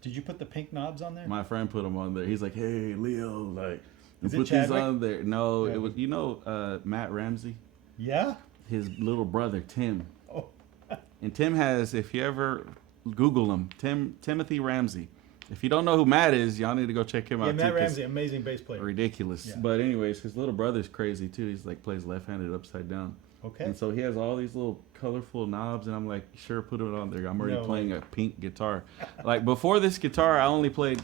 Did you put the pink knobs on there? My friend put them on there. He's like, "Hey, Leo, like, Is it put Chadwick? these on there." No, Yeah. it was Matt Ramsey, Yeah. his little brother Tim, Oh. and Tim has. If you ever Google him, Timothy Ramsey. If you don't know who Matt is, y'all need to go check him out. Yeah, Matt too, 'cause Ramsey, amazing bass player. ridiculous. Yeah. But anyways, his little brother's crazy too. He's like plays left-handed upside down. Okay. And so he has all these little colorful knobs, and I'm like, sure, put it on there. I'm already No playing way. a pink guitar. Like before this guitar, I only played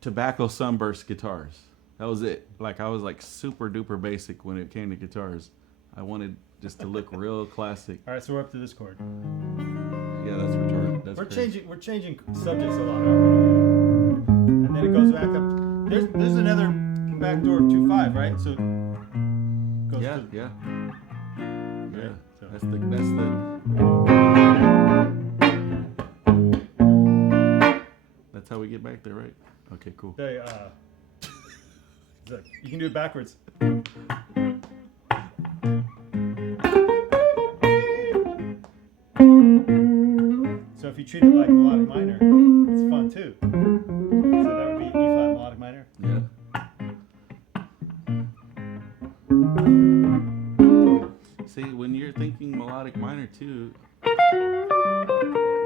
tobacco sunburst guitars. That was it. Like I was like super duper basic when it came to guitars. I wanted just to look real classic. All right, so we're up to this chord. Yeah, that's retarded. That's We're crazy. changing subjects a lot, aren't we? And then it goes back up. There's another backdoor 2/5, right? So it goes Yeah, to, yeah, yeah. So- That's the. That's how we get back there, right? Okay, cool. They, you can do it backwards. So if you treat it like melodic minor, it's fun too. So that would be E flat melodic minor. Yeah. See, when you're thinking melodic minor too.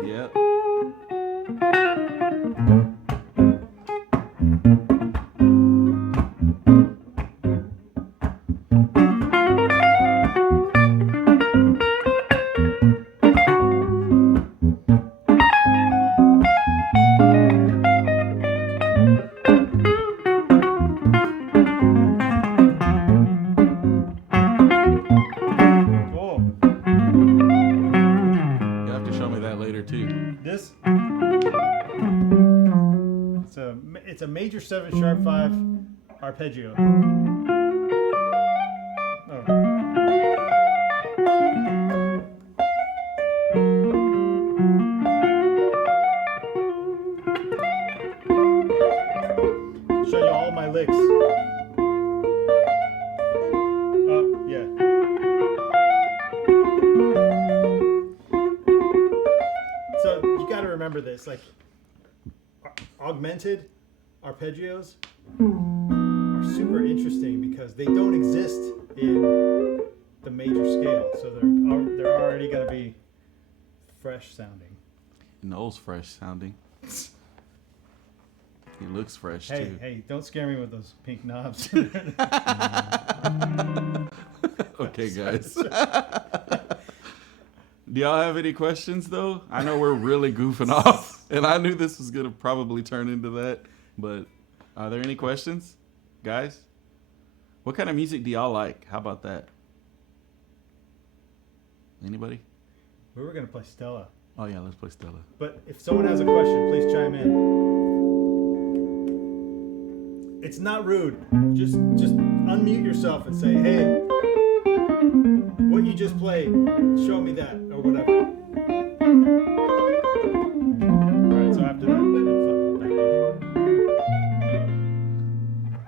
Yep. Oh, You'll have to show me that later too. this. It's a major 7 sharp 5 arpeggio. Oh. Show you all my licks. Oh, yeah. So you got to remember this, like augmented arpeggios are super interesting because they don't exist in the major scale. So they're already going to be fresh sounding. Noel's fresh sounding. He looks fresh Hey, too. hey, don't scare me with those pink knobs. Okay, guys. Do y'all have any questions though? I know we're really goofing off, and I knew this was gonna probably turn into that. But are there any questions, guys? What kind of music do y'all like? How about that? Anybody? We were going to play Stella. Oh yeah, let's play Stella. But if someone has a question, please chime in. It's not rude. Just unmute yourself and say, "Hey, what you just played, show me that," or whatever. All right, so after that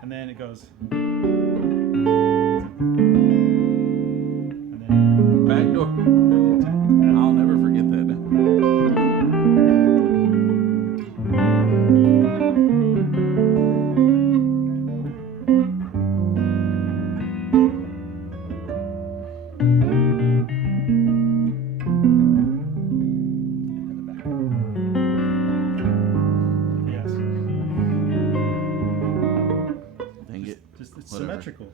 and then it goes. And then Back door. I'll never forget that.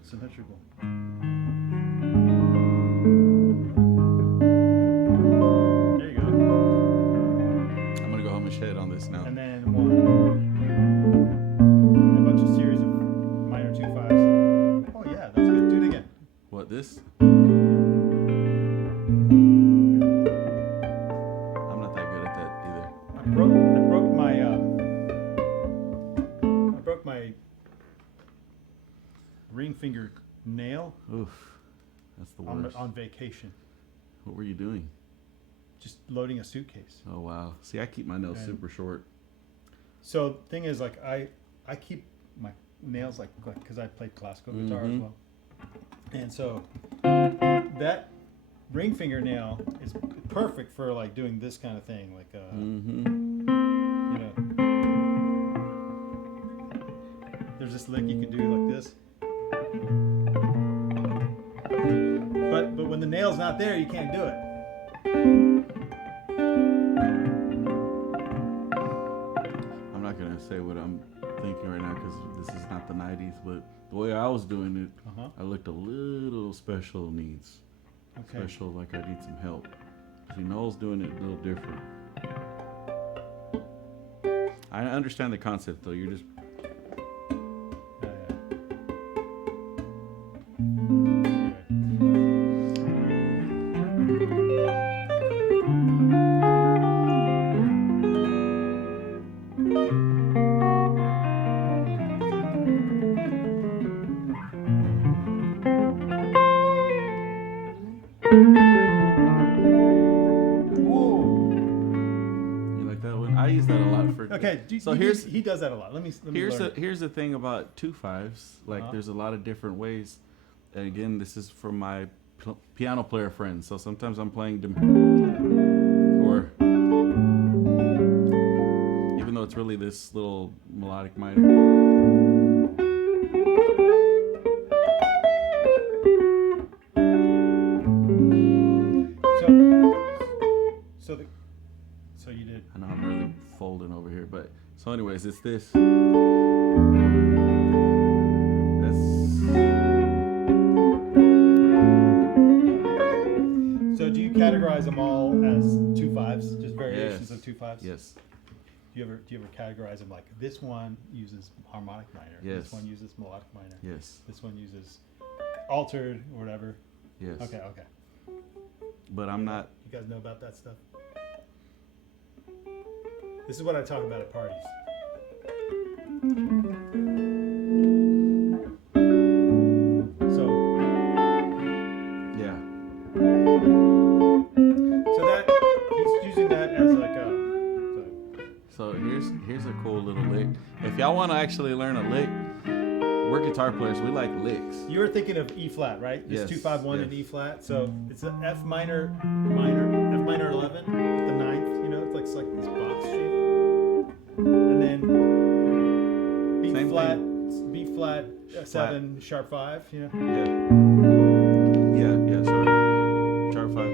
symmetrical. There you go. I'm gonna go home and shed on this now. And then one. A bunch of series of minor 2/5s. Oh yeah, that's good. Do it again. What, this? Yeah. I'm not that good at that either. I broke my ring finger nail Oof, that's the worst. on vacation. What were you doing? Just loading a suitcase. Oh wow. See, I keep my nails And- super short. So the thing is, like, I keep my nails like because I played classical guitar as Mhm. well, and so that ring fingernail is perfect for like doing this kind of thing, like Mm-hmm. you know. There's this lick you can do like this, but when the nail's not there, you can't do it. I'm not gonna say what I'm thinking right now because this is not the '90s, but the way I was doing it, Uh-huh. I looked a little special needs. Okay. Special, like I need some help. See, Noel's doing it a little different. I understand the concept though. You're just you like that one. I use that a lot for. Okay. So here's he does that a lot. Let me learn. here's the thing about 2/5s. Like Uh-huh. there's a lot of different ways. And again, this is from my piano player friends. So sometimes I'm playing or even though it's really this little melodic minor. So you did. I know I'm really folding over here, but so anyways, it's this. So do you categorize them all as 2/5s, just variations of 2/5s? Yes. Do you ever categorize them like this one uses harmonic minor, Yes. this one uses melodic minor, Yes. this one uses altered or whatever? Yes. Okay. But I'm not. You guys know about that stuff? This is what I talk about at parties. So Yeah. so that he's using that as like a. So here's a cool little lick. If y'all want to actually learn a lick, we're guitar players. We like licks. You were thinking of E flat, right? It's Yes, 2-5-1 in yes. E flat. So it's an F minor 11 with the ninth. You know, it's like this box shape. And then B Same flat, 7, sharp 5. You know. Yeah. Sorry. Sharp 5.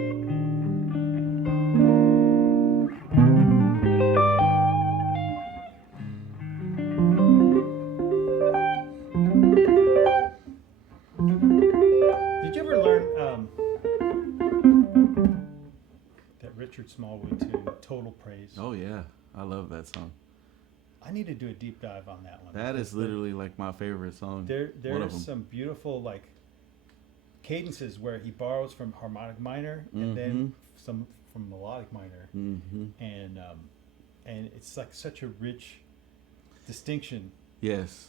Did you ever learn that Richard Smallwood tune, Total Praise? Oh yeah, I love that song. I need to do a deep dive on that one. That because is literally like my favorite song. One of There's them. some beautiful like cadences where he borrows from harmonic minor and then some from melodic minor, Mm-hmm. and it's like such a rich distinction. Yes.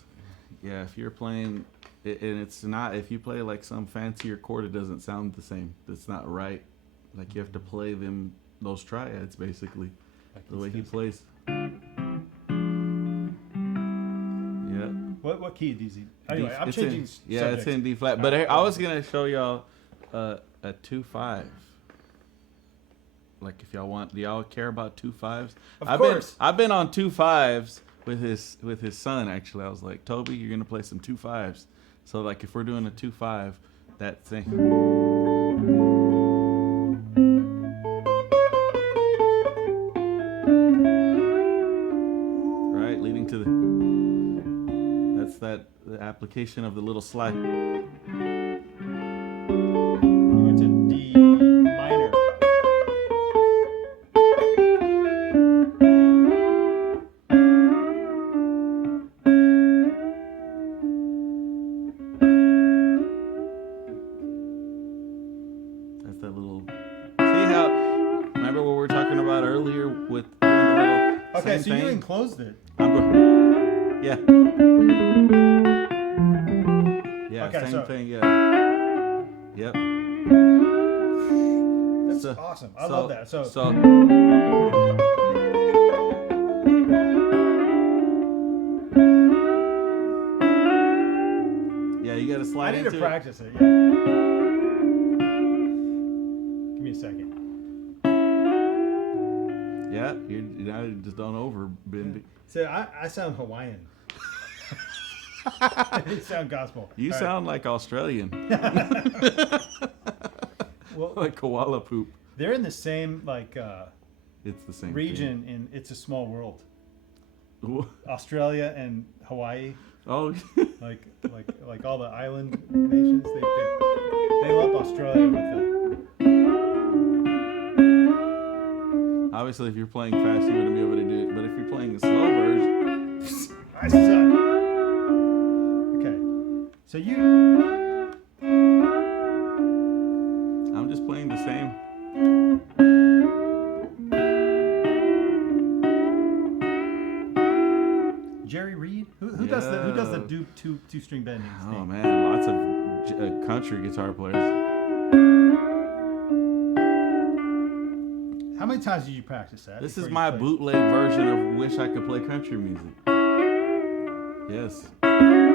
Yeah, if you're playing, and it's not, if you play like some fancier chord, it doesn't sound the same. It's not right. Like you have to play those triads basically, Like the way he does. plays. Yeah. What key is he? Anyway, I'm It's changing. in, subjects. yeah, it's in D flat. But I was gonna show y'all a 2/5. Like if y'all want, do y'all care about 2/5s? Of course. I've been on 2/5s with his son actually. I was like, Toby, you're gonna play some 2/5s. So like if we're doing a 2/5, that thing. Right, leading to the. That's the application of the little slide. You went to D minor. That's that little. See how? Remember what we were talking about earlier with doing the little. Okay, same so thing? you enclosed it. I'm going. Yeah. Yeah. Okay, same so- thing. Yeah. Yep. That's So- awesome. I love that. So, yeah, you got to I slide need into to it. practice it. Yeah. Give me a second. Yeah, you know, just don't overbend it. So I sound Hawaiian. You sound gospel. You All right. sound like Australian, Well, like koala poop. they're in the same like It's the same region in It's a Small World. thing. Australia and Hawaii, Oh, like all the island nations, they lump Australia with obviously, if you're playing fast, you wouldn't be able to do it. But if you're playing the slow version, I suck. Okay, so I'm just playing the same. Jerry Reed, who does the two string bending? Oh man, lots of country guitar players. How many times did you practice that? This before is you my played? bootleg version of "Wish I Could Play Country Music." Yes, All right.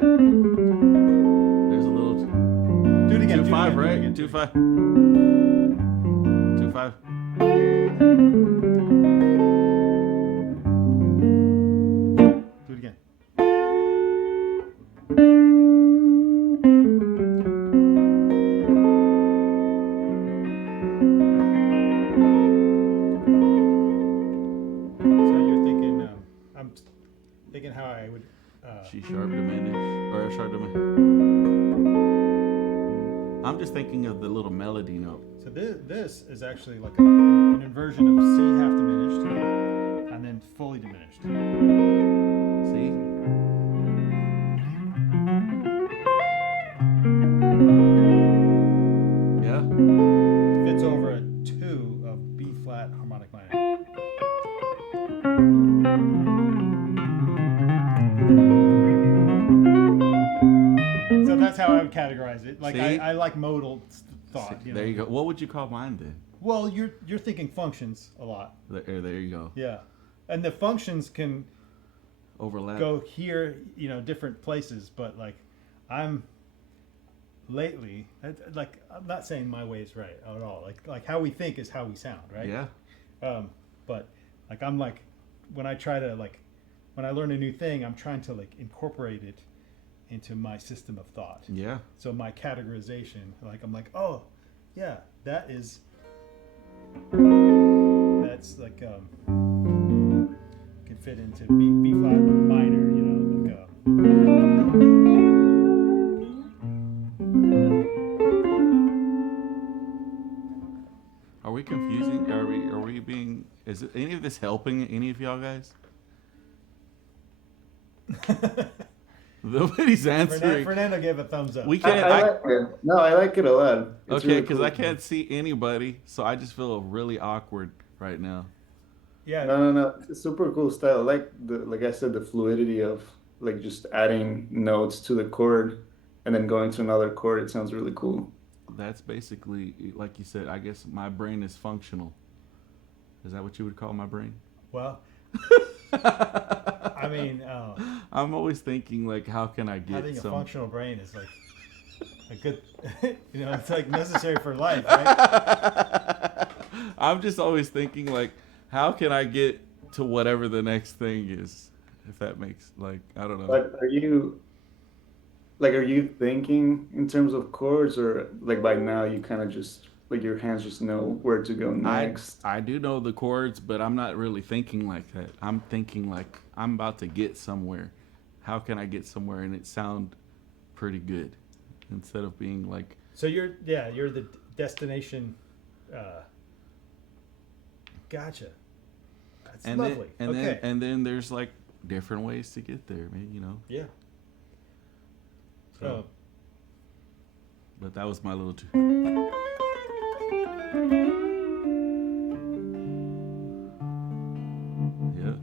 Well, there's a little do it again. 2-5, do it right? again. 2-5. 2-5. Do it again. So you're thinking, I'm thinking how I would. G sharp diminished or F sharp diminished. I'm just thinking of the little melody note. So this is actually like an inversion of C half diminished and then fully diminished. See? Yeah. Fits over a 2 of B flat harmonic minor. So that's how I would categorize it. Like See? I like modal thought. There you go. What would you call mine then? Well, you're thinking functions a lot. There you go. Yeah, and the functions can Overlap. go here, different places. But like, I'm lately, like, I'm not saying my way is right at all. Like how we think is how we sound, right? Yeah. But like I'm like, when I try to like, when I learn a new thing, I'm trying to like incorporate it into my system of thought. Yeah. So my categorization, like I'm like, oh, yeah, that's like can fit into B flat minor, like Are we confusing? Are we being? Is it, any of this helping any of y'all guys? Nobody's answering. Fernando gave a thumbs up. We I can't. like it. No, I like it a lot. It's Okay, really because cool. I can't see anybody, so I just feel really awkward right now. Yeah. No. It's a super cool style. I like like I said, the fluidity of like just adding notes to the chord and then going to another chord. It sounds really cool. That's basically, like you said, I guess my brain is functional. Is that what you would call my brain? Well, I mean, I'm always thinking, like, how can I get having a some... functional brain is like a good, it's like necessary for life, right? I'm just always thinking, like, how can I get to whatever the next thing is? If that makes, like, I don't know. But are you thinking in terms of chords, or like by now you kind of just like your hands just know where to go next? I do know the chords, but I'm not really thinking like that. I'm thinking like I'm about to get somewhere. how can I get somewhere and it sound pretty good instead of being like. So you're the destination. Gotcha. That's lovely. And then there's like different ways to get there, man. You know. Yeah. So. But that was my little. Yeah.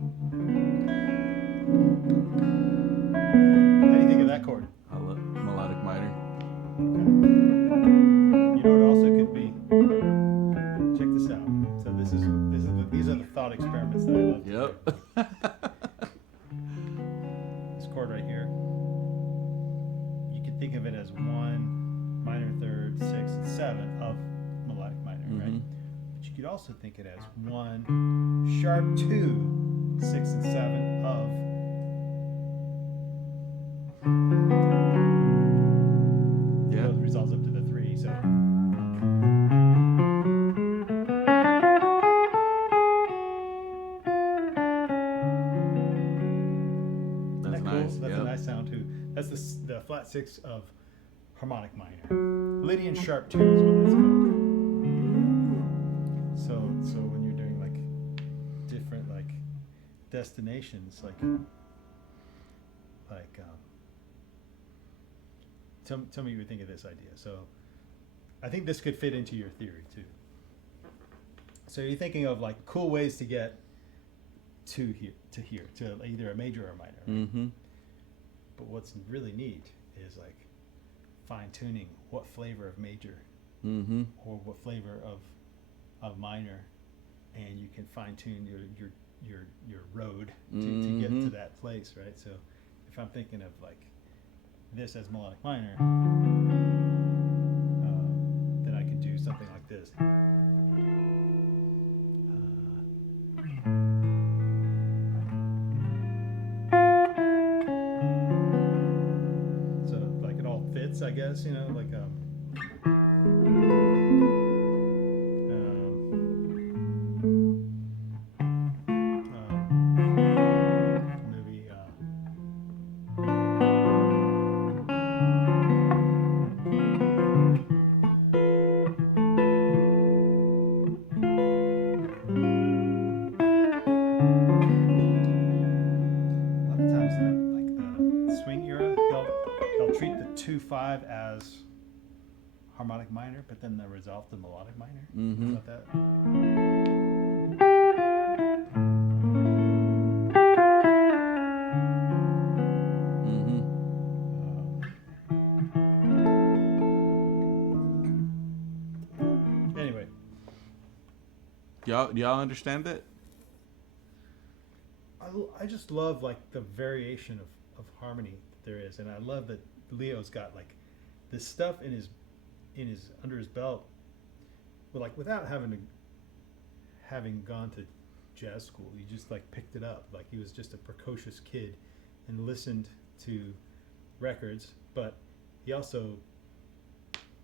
How do you think of that chord? I love melodic minor. You know what also could be? Check this out. So these are the thought experiments that I love. Yep. This chord right here. You can think of it as 1 minor third, 6, and 7 of melodic minor, right? But you could also think it as 1 sharp 2, 6, and 7 of. Yeah. Those resolves up to the 3. So. That's nice. That's Yep. a nice sound too. That's the flat 6 of harmonic minor. Lydian sharp 2 is what that's called. So when you're doing like different like destinations, tell me what you think of this idea. So I think this could fit into your theory too. So you're thinking of like cool ways to get to here to either a major or a minor. Right? Mm-hmm. But what's really neat is like fine tuning what flavor of major Mm-hmm. or what flavor of minor, and you can fine tune your road to get to that place, right? So if I'm thinking of like this as melodic minor, then I can do something like this. So like it all fits, I guess, you know, like maybe a lot of times in like the swing era, they'll treat the 2/5 as harmonic minor, but then they'll resolve to melodic minor. Mm-hmm. How about that? Mm-hmm. Anyway, Do y'all understand that? I just love like the variation of harmony that there is, and I love that Leo's got like this stuff in his under his belt, but like without having gone to jazz school, he just like picked it up. Like he was just a precocious kid and listened to records, but he also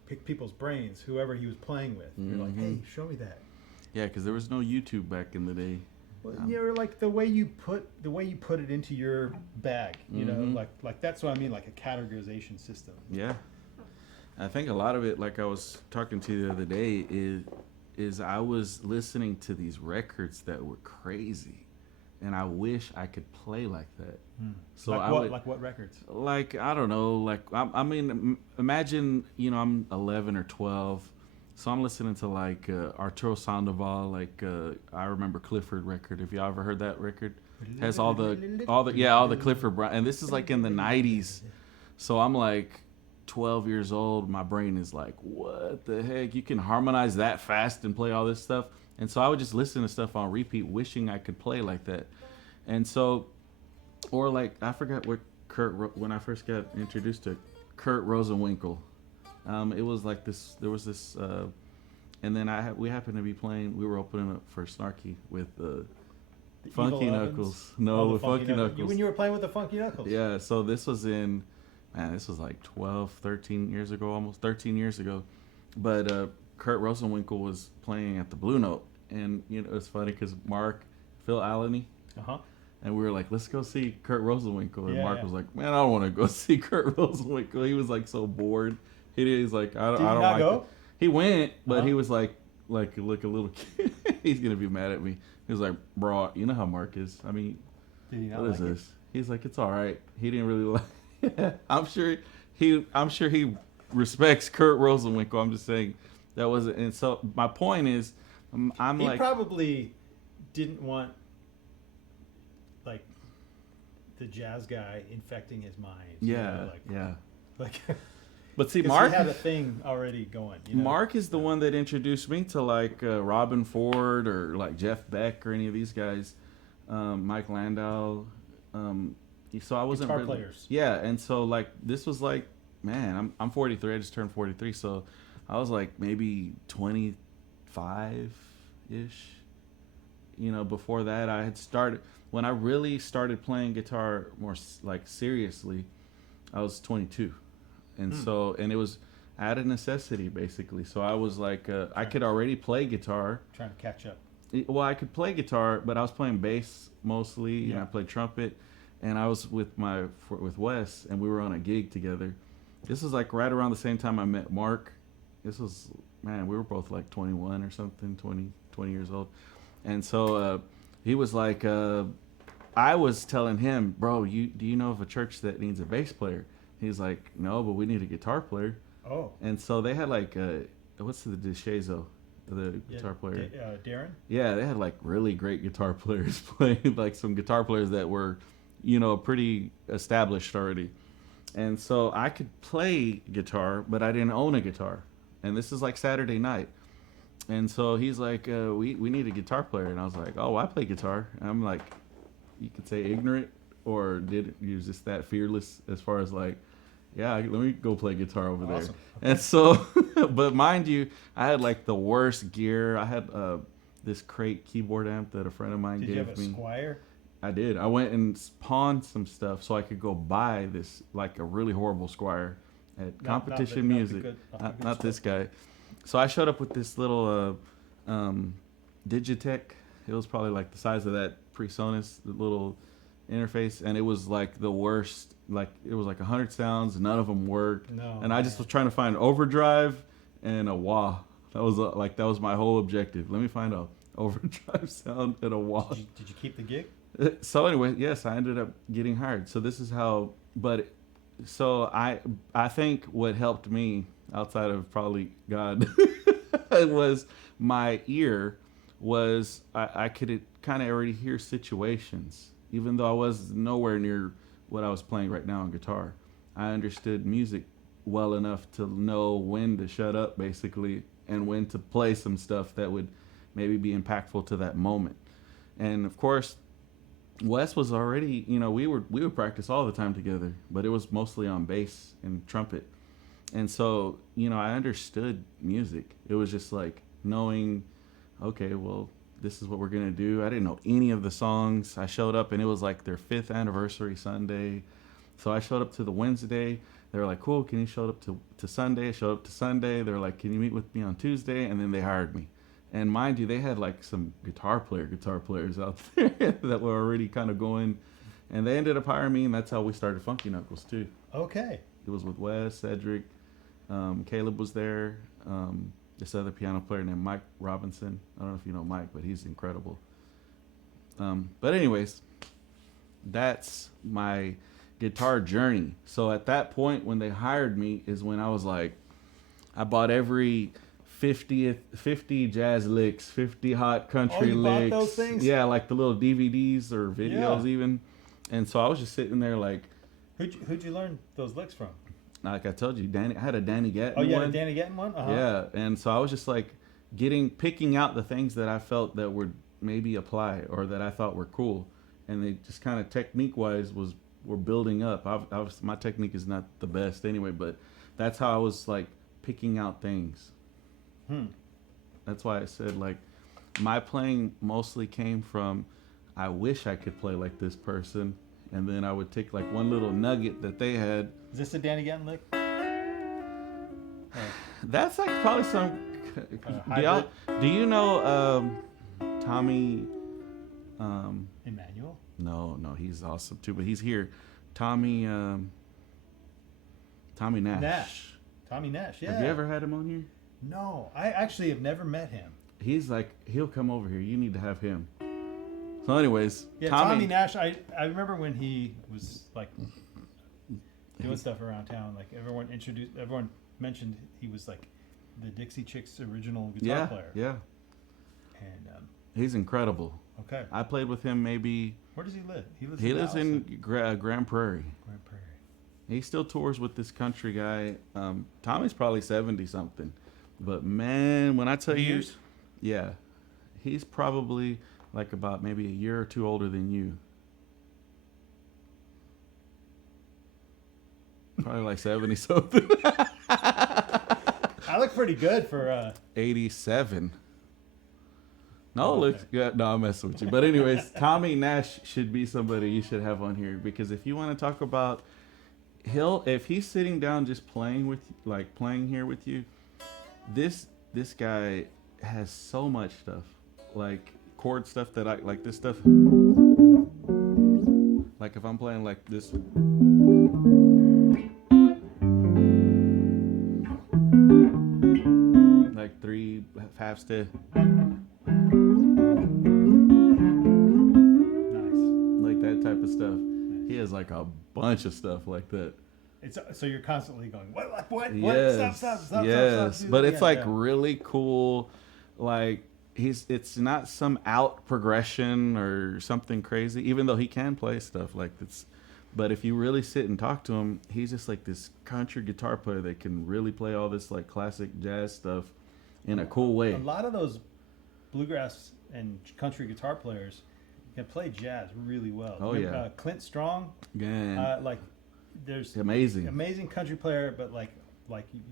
picked people's brains, whoever he was playing with. You're like, hey, show me that. Yeah, because there was no YouTube back in the day. Well, you know, like the way you put it into your bag, you know, like that's what I mean, like a categorization system. Yeah. I think a lot of it, like I was talking to you the other day, is I was listening to these records that were crazy, and I wish I could play like that. So like what records? Like I don't know, like I mean, imagine I'm 11 or 12, so I'm listening to like Arturo Sandoval, like I remember Clifford record. If y'all ever heard that record, has all the Clifford Brown, and this is like in the 90s. So I'm like 12 years old. My brain is like, what the heck? You can harmonize that fast and play all this stuff. And so I would just listen to stuff on repeat, wishing I could play like that. And so, or like I forgot what when I first got introduced to Kurt Rosenwinkel. It was like this. There was this, and then we happened to be playing. We were opening up for Snarky with Funky Knuckles. No, with Funky Knuckles. When you were playing with the Funky Knuckles. Yeah. So this was this was like 12, 13 years ago, almost 13 years ago. But Kurt Rosenwinkel was playing at the Blue Note, and it's funny because Phil Allen, and we were like, let's go see Kurt Rosenwinkel. And Yeah, Mark yeah. was like, man, I don't want to go see Kurt Rosenwinkel. He was like so bored. He's like, I Did don't you not like go? it. He a Uh-huh. little kid. He's gonna be mad at me. He was like, bro, you know how Mark is. I mean, Did he not what is like it? this? He's like, it's all right. He didn't really like. I'm sure he respects Kurt Rosenwinkel. I'm just saying that wasn't. And so my point is, I'm He like, probably didn't want like the jazz guy infecting his mind. you yeah, know, yeah. like But see, 'cause Mark he had a thing already going. You know? Mark is the one that introduced me to like Robin Ford or like Jeff Beck or any of these guys, Mike Landau. So I wasn't Guitar really, players. yeah, and so like this was like, man, I'm 43. I just turned 43, so I was like maybe 25 ish. You know, before that I had started when I really started playing guitar more like seriously. I was 22, and so and it was out of necessity basically. So I was like, I could already play guitar. Trying to catch up. Well, I could play guitar, but I was playing bass mostly, and Yeah. I played trumpet. And I was with with Wes, and we were on a gig together. This was like right around the same time I met Mark. This was, man, we were both like 21 or something, 20 years old. And so he was like, I was telling him, bro, do you know of a church that needs a bass player? He's like, no, but we need a guitar player. Oh. And so they had like, what's the DeShazo, the guitar player? Darren? Yeah, they had like really great guitar players playing, like some guitar players that were, you know, pretty established already. And so I could play guitar, but I didn't own a guitar. And this is like Saturday night. And so he's like, we need a guitar player. And I was like, oh, I play guitar. And I'm like, you could say ignorant, or did you just that fearless as far as like, yeah, let me go play guitar over there. Awesome. And so, but mind you, I had like the worst gear. I had this crate keyboard amp that a friend of mine Did gave you have a me. Squire? I did. I went and pawned some stuff so I could go buy this like a really horrible Squire at Competition Music. Not this guy. So I showed up with this little Digitech. It was probably like the size of that PreSonus, the little interface, and it was like the worst. Like it was like 100 sounds, none of them worked. No. And I just was trying to find overdrive and a wah. That was that was my whole objective. Let me find a overdrive sound and a wah. Did you keep the gig? So anyway, yes, I ended up getting hired. So this is how, but so I think what helped me outside of probably God was my ear was I could kind of already hear situations, even though I was nowhere near what I was playing right now on guitar. I understood music well enough to know when to shut up basically and when to play some stuff that would maybe be impactful to that moment. And of course, Wes was already, you know, we would practice all the time together, but it was mostly on bass and trumpet. And so, you know, I understood music. It was just like knowing, okay, well, this is what we're going to do. I didn't know any of the songs. I showed up and it was like their 5th anniversary Sunday. So I showed up to the Wednesday. They were like, cool, can you show up to Sunday? I showed up to Sunday. They were like, can you meet with me on Tuesday? And then they hired me. And mind you, they had like some guitar players out there that were already kind of going. And they ended up hiring me, and that's how we started Funky Knuckles too. Okay. It was with Wes, Cedric, Caleb was there, this other piano player named Mike Robinson. I don't know if you know Mike, but he's incredible. But anyways, that's my guitar journey. So at that point when they hired me is when I was like, I bought every 50 jazz licks, 50 hot country you licks. bought those things? Yeah, like the little DVDs or videos Yeah. even. And so I was just sitting there like, Who'd you learn those licks from? like I told you, I had a Danny Gatton Oh, you one. had a Danny Gatton one? Uh-huh. Yeah, and so I was just like picking out the things that I felt that would maybe apply or that I thought were cool, and they just kind of technique wise were building up. My technique is not the best anyway, but that's how I was like picking out things. That's why I said like my playing mostly came from I wish I could play like this person, and then I would take like one little nugget that they had. Is this a Danny Gatton lick? That's like probably some. Hybrid? Do you know Tommy? Emmanuel? No, he's awesome too. But he's here. Tommy Nash. Tommy Nash, yeah. Have you ever had him on here? No, I actually have never met him. He's like, he'll come over here. You need to have him. So, anyways, Yeah, Tommy Nash. I remember when he was like doing stuff around town. Like everyone mentioned he was like the Dixie Chicks original guitar player. Yeah. And he's incredible. okay, I played with him maybe. where does he live? He lives in Grand Prairie. Grand Prairie. He still tours with this country guy. Tommy's probably 70 something, but man, when I tell you, yeah, he's probably like about maybe a year or two older than you. Probably like 70 something. I look pretty good for 87. No, look, yeah, no, I'm messing with you. But anyways, Tommy Nash should be somebody you should have on here, because if you want to talk about, if he's sitting down just playing here with you, this guy has so much stuff, like chord stuff that I like. This stuff, like if I'm playing like this, like 3 half step. Like that type of stuff. He has like a bunch of stuff like that. So you're constantly going, what? Yes. Stop. Yes. Stop, but it's like really cool. Like it's not some out progression or something crazy, even though he can play stuff like this. But if you really sit and talk to him, he's just like this country guitar player that can really play all this like classic jazz stuff in a cool way. A lot of those bluegrass and country guitar players can play jazz really well. Oh, yeah. Clint Strong. Yeah. Like there's amazing country player, but like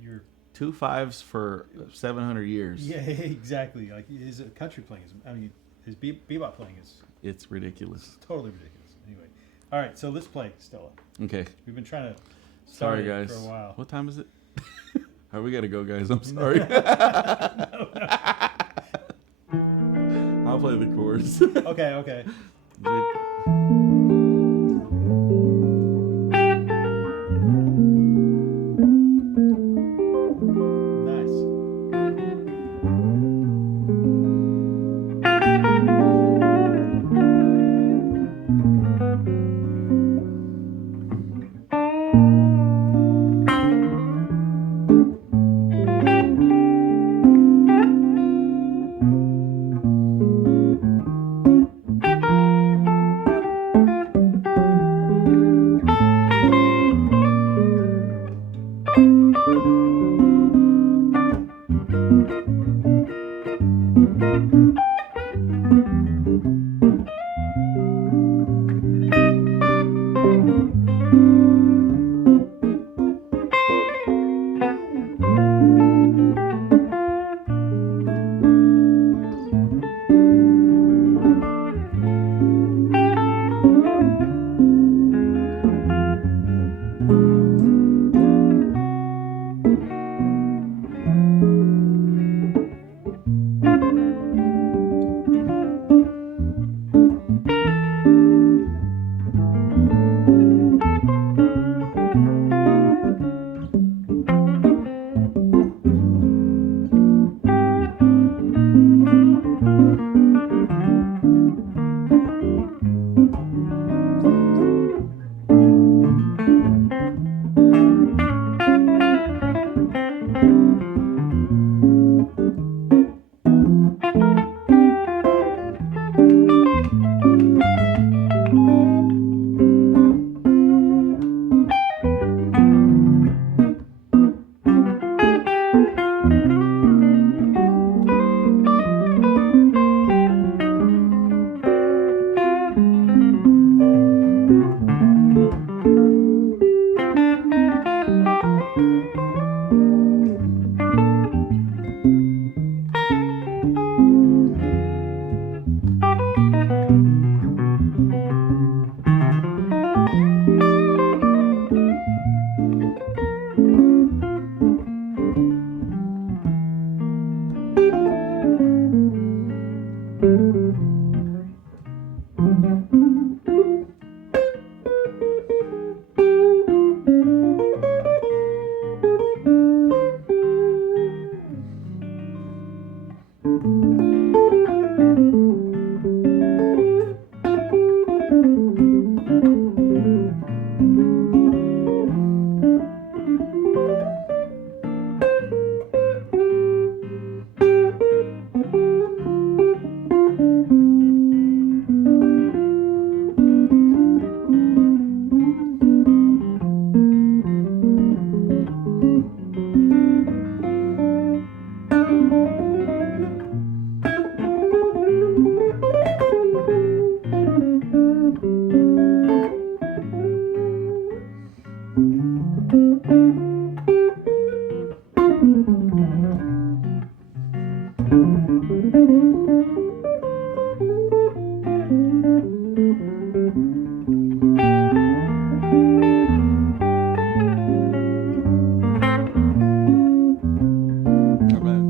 you're 2 5s for 700 years. Yeah, exactly. Like his country playing his bebop playing is it's ridiculous. Totally ridiculous. Anyway, all right. So let's play Stella. Okay. We've been trying to sorry guys for a while. What time is it? All right, we gotta go, guys. I'm sorry. I'll play the chorus. Okay. Not bad.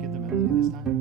Get the melody this time.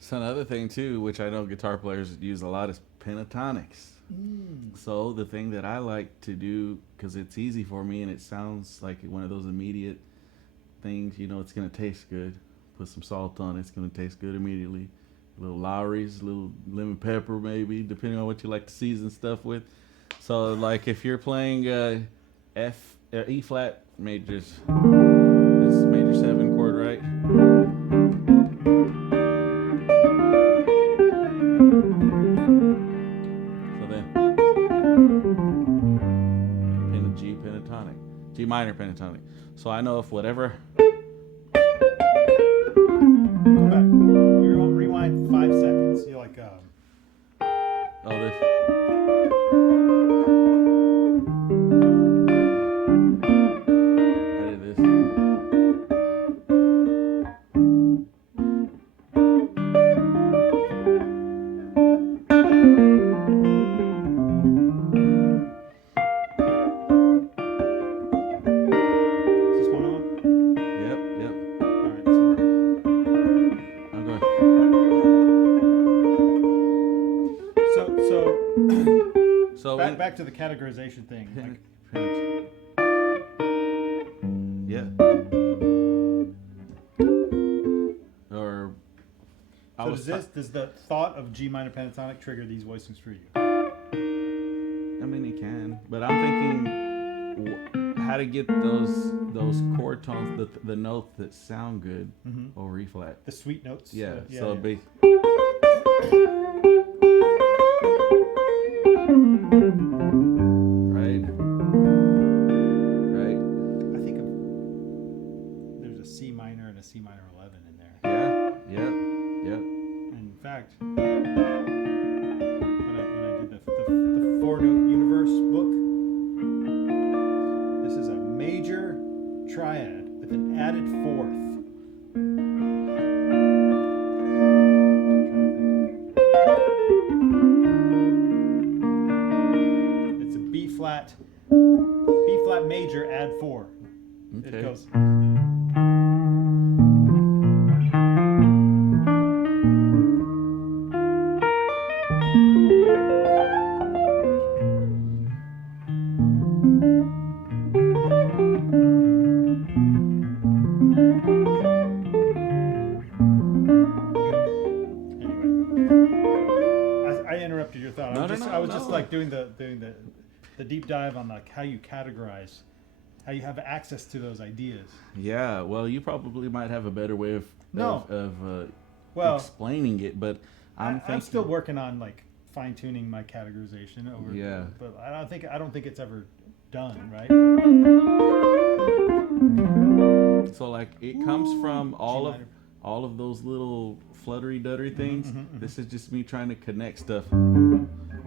So another thing too, which I know guitar players use a lot, is pentatonics. So the thing that I like to do, because it's easy for me and it sounds like one of those immediate things, you know, it's gonna taste good. Put some salt on it, it's gonna taste good immediately. little Lowry's, little lemon pepper maybe, depending on what you like to season stuff with. So like if you're playing E flat majors, this major 7 chord, right? So then G pentatonic, G minor pentatonic. So I know if whatever. Go back. Rewind 5 seconds. You're like, Oh, this. I did this. is this one of them? Yep. All right. So I'm going. So back to the categorization thing. Like, yeah. Or so does the thought of G minor pentatonic trigger these voicings for you? I mean, it can, but I'm thinking how to get those chord tones, the notes that sound good over E flat. The sweet notes. Yeah. Yeah. So it'd be. Right. I think there's a C minor and a C minor 11 in there. Yeah. And in fact, when I did the 4-note universe book, this is a major triad with an added fourth. It's a B flat major add 4. Okay. It goes. I interrupted your thought. I was just like doing the deep dive on like how you categorize, how you have access to those ideas. Yeah, well, you probably might have a better way of explaining it, but I'm still working on like fine tuning my categorization over. Yeah. But I don't think it's ever done, right? So like it comes from all of those little fluttery duttery things. This is just me trying to connect stuff.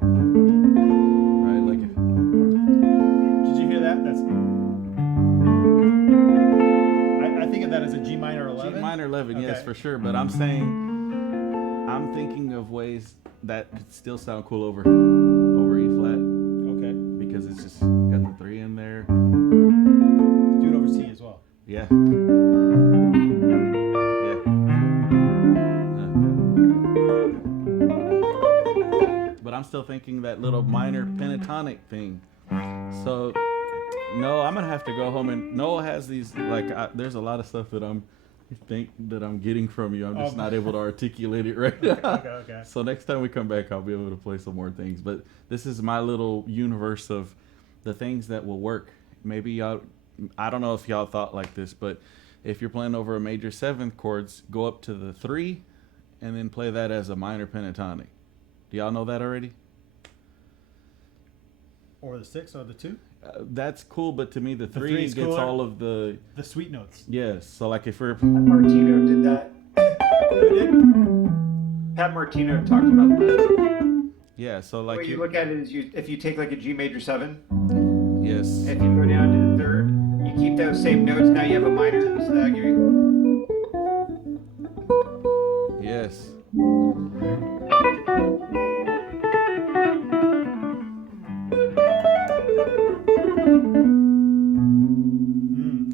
Right, like Did you hear that? That's. I think of that as a G minor 11. G minor 11, Okay. yes, for sure. But I'm thinking of ways that could still sound cool over E flat. Okay. Because it's just got the 3 in there. Do it over C as well. Yeah. But I'm still thinking that little minor pentatonic thing. So, no, I'm gonna have to go home and Noel has these there's a lot of stuff that I'm getting from you. I'm just not able to articulate it right now. Okay. So next time we come back, I'll be able to play some more things. But this is my little universe of the things that will work. Maybe y'all, I don't know if y'all thought like this, but if you're playing over a major 7th chords, go up to the 3 and then play that as a minor pentatonic. Do y'all know that already? Or the 6 or the 2? That's cool, but to me the 3 3 is gets cooler? all of the sweet notes. yes. So like if we're Martino did that. Who did? Pat Martino talked about that. yeah. So The like way you look at it is if you take like a G major 7, yes. if you go down to the 3rd, you keep those same notes. Now you have a minor. So that give you. Yes.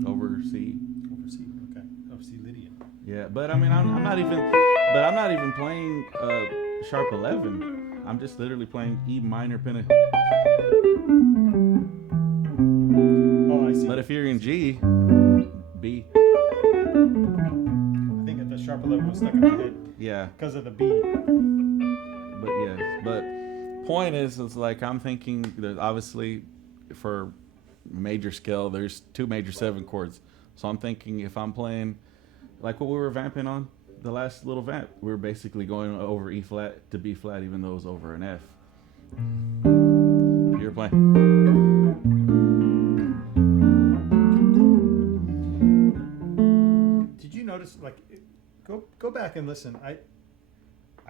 Over C. Over C. Okay. Over C Lydian. Yeah, but I mean, I'm not even playing sharp 11. I'm just literally playing E minor pentatonic. Oh, I see. But if you're in G, B. I think that the sharp 11 was stuck in my head. Yeah. because of the beat. But yes, but point is like I'm thinking there's obviously for major scale there's 2 major 7 chords. So I'm thinking if I'm playing like what we were vamping on the last little vamp, we were basically going over E flat to B flat even though it was over an F. You're playing. Did you notice like go back and listen. I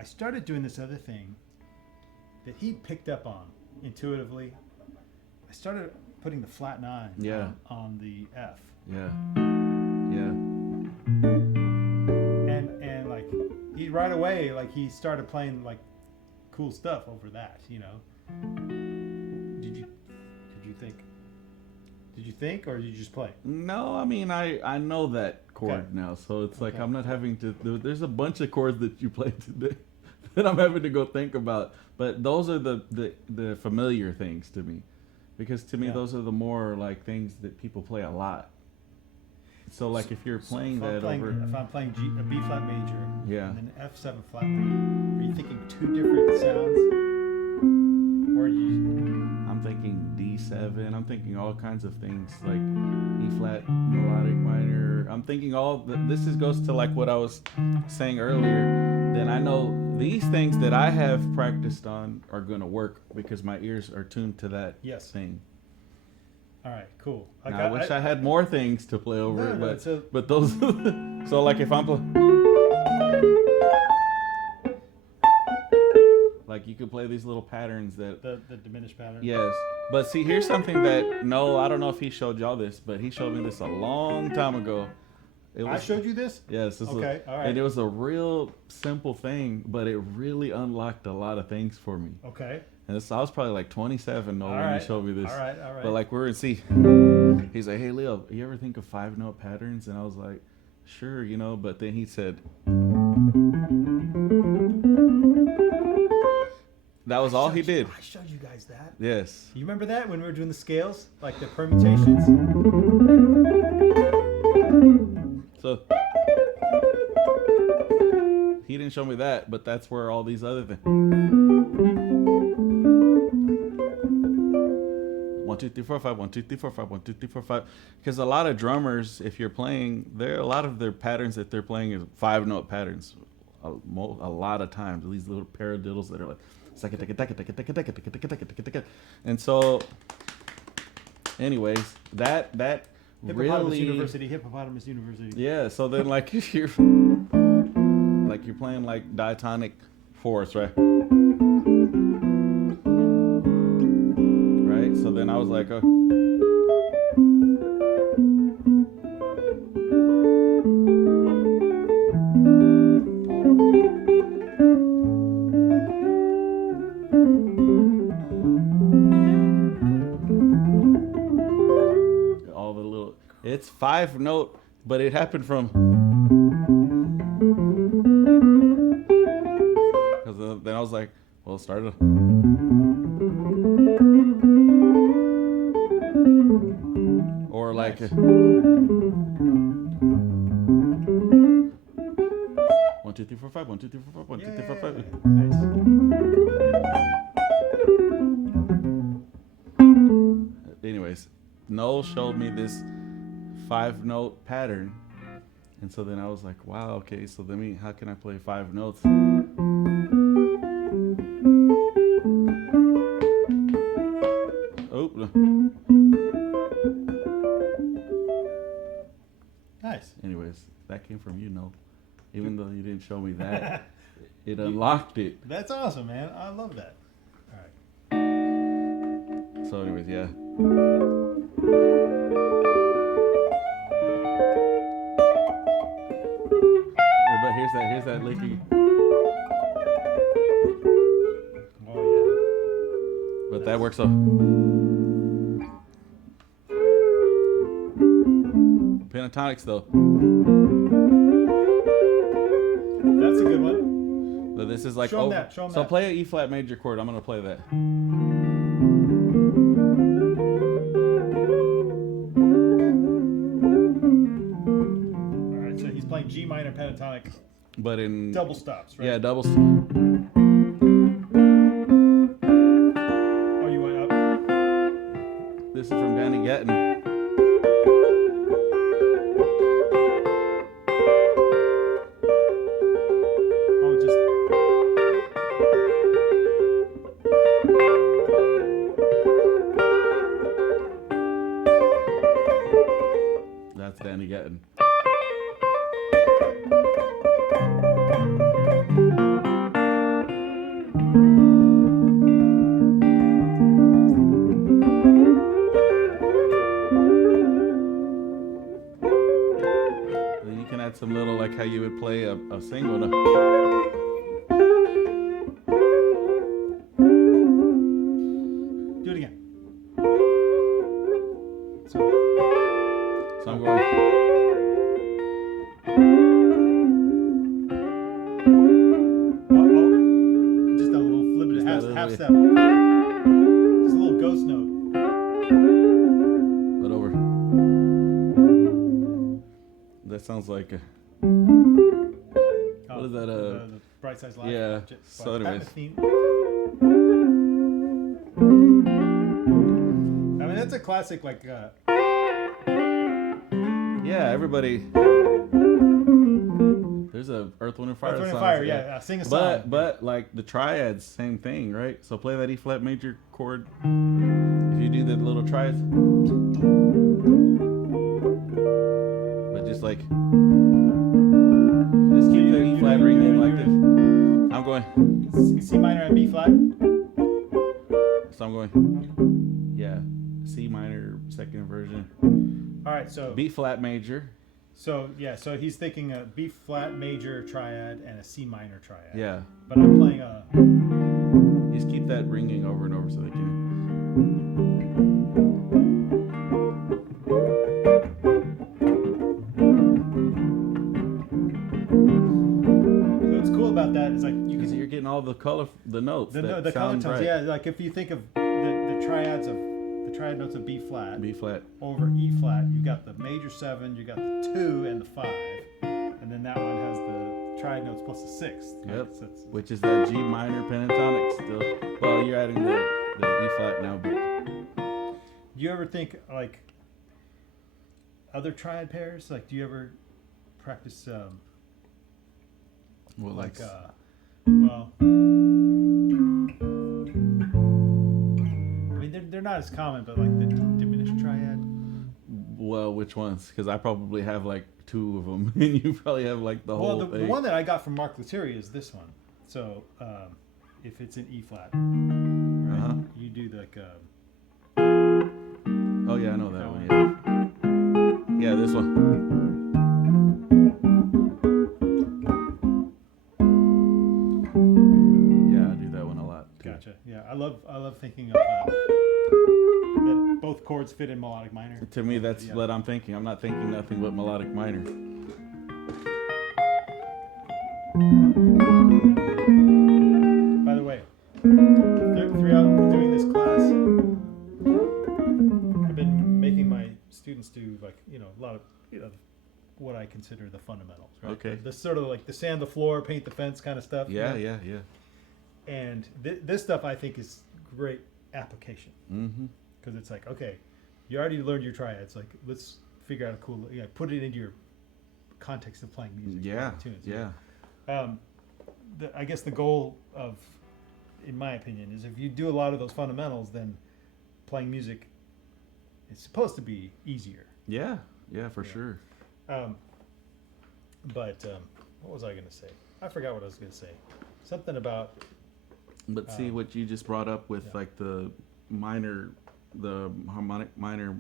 started doing this other thing that he picked up on intuitively. I started putting the flat 9 Yeah. on the F. Yeah. Yeah. And like he right away like he started playing like cool stuff over that, you know. Did you think or did you just play? No, I mean I know that chord Okay. now, so it's like Okay. I'm not having to. There's a bunch of chords that you played today that I'm having to go think about, but those are the familiar things to me, because to me Yeah. those are the more like things that people play a lot. So like if you're playing if that over, if I'm playing a B flat major Yeah. and then F7 flat major, are you thinking 2 different sounds? Or are you I'm thinking D7. I'm thinking all kinds of things like E flat melodic minor. I'm thinking this goes to like what I was saying earlier. Then I know these things that I have practiced on are going to work because my ears are tuned to that Yes. thing. all right, cool. Now, I wish I had more things to play over No, it, no, but so- but those. So like if I'm like you could play these little patterns that. the diminished pattern. Yes, but see, here's something that no, I don't know if he showed y'all this, but he showed me this a long time ago. It I showed you this? Yes. Okay, all right. And it was a real simple thing, but it really unlocked a lot of things for me. Okay. And I was probably like 27 All when right. he showed me this. All right. But like we're in C. He's like, hey Leo, you ever think of 5-note patterns? And I was like, sure, you know. But then he said, that was all he did. I showed you guys that. Yes. You remember that when we were doing the scales? Like the permutations? So he didn't show me that, but that's where all these other things. 1 2 3 4 5 1 2 3 4 5 1 2 3 4 5. Because a lot of drummers, if you're playing, a lot of their patterns that they're playing is 5-note patterns. A lot of times, these little paradiddles that are like. And so, anyways, that really Hippopotamus University. Yeah, so then like if you're playing like diatonic fourths, right? Right? So then I was like, all the little, it's 5-note, but it happened from. Because then I was like, well, start it. Or like. Nice. 1 2 3 4 5 1 2 3 4 5 1 2 3 4 5. Nice. Anyways, Noel showed me this 5-note pattern, and so then I was like, wow, okay, so then how can I play 5 notes? Oh, Nice. anyways, that came from you, Noel. Even though you didn't show me that, it unlocked it. That's awesome, man. I love that. All right. So, anyways, yeah. But here's that licking. Oh yeah. But that works out. Pentatonics though. That's a good one. So this is like Show 'em that, show 'em so that. play an E flat major chord. I'm gonna play that. All right. So he's playing G minor pentatonic. but in double stops, right? yeah, double. Oh, you went up. This is from Danny Gatton. Oh, just. That's Danny Gatton. Then you can add some little, like how you would play a single note. Do it again. So I'm going. Just a little flip it, Just half, that half little- step. Just a little ghost note. But over. That sounds like a. What is that? The Bright Side's Life. yeah. J- So Pat anyways. Metheny. I mean, that's a classic, like, Yeah, everybody. There's a Earth, Wind, and Fire Earth, Wind, and song, Fire, yeah. Sing a song. But like the triads, same thing, right? So play that E flat major chord. If you do the little triads, but just like, just keep the E flat ringing like this. I'm going. C minor and B flat. So I'm going. Yeah, C minor second version. All right, so B flat major. so he's thinking a B flat major triad and a C minor triad. Yeah. But I'm playing a. Just keep that ringing over and over so they can. What's cool about that is like you Because can you're getting all the notes. the that color sound tones. right. Yeah, like if you think of the triads of the triad notes of B flat B flat. over E flat, you got the major 7, you got the 2 and the 5, and then that one has the triad notes plus the 6th. Right? Yep. So it's, Which is that G minor pentatonic still. Well, you're adding the E flat now, but do you ever think like other triad pairs? Like, do you ever practice well, like like well? I mean, they're not as common, but like the diminished triad. well, which ones? Because I probably have like 2 of them, and you probably have like the Well, whole the thing. one that I got from Mark Lettieri is this one. So if it's in E flat, right, Uh-huh. you do like Oh yeah, I know that that one. one. Yeah, this one. Yeah, I do that one a lot too. Gotcha. Yeah, I love thinking of that both chords fit in melodic minor. To me, that's Yeah. what I'm thinking. I'm not thinking nothing but melodic minor. By the way, throughout doing this class, I've been making my students do like a lot of what I consider the fundamentals. Right? Okay. The sort of like the sand the floor, paint the fence kind of stuff. Yeah, you know? yeah. And this stuff I think is great application Mm-hmm. because it's like, okay, you already learned your triads. Like, let's figure out a cool, put it into your context of playing music. Yeah, playing tunes. yeah. I guess the goal of, in my opinion, is if you do a lot of those fundamentals, then playing music is supposed to be easier. Yeah, for Yeah. sure. But what was I going to say? I forgot what I was going to say. Something about. But see what you just brought up with yeah. like the minor, the harmonic minor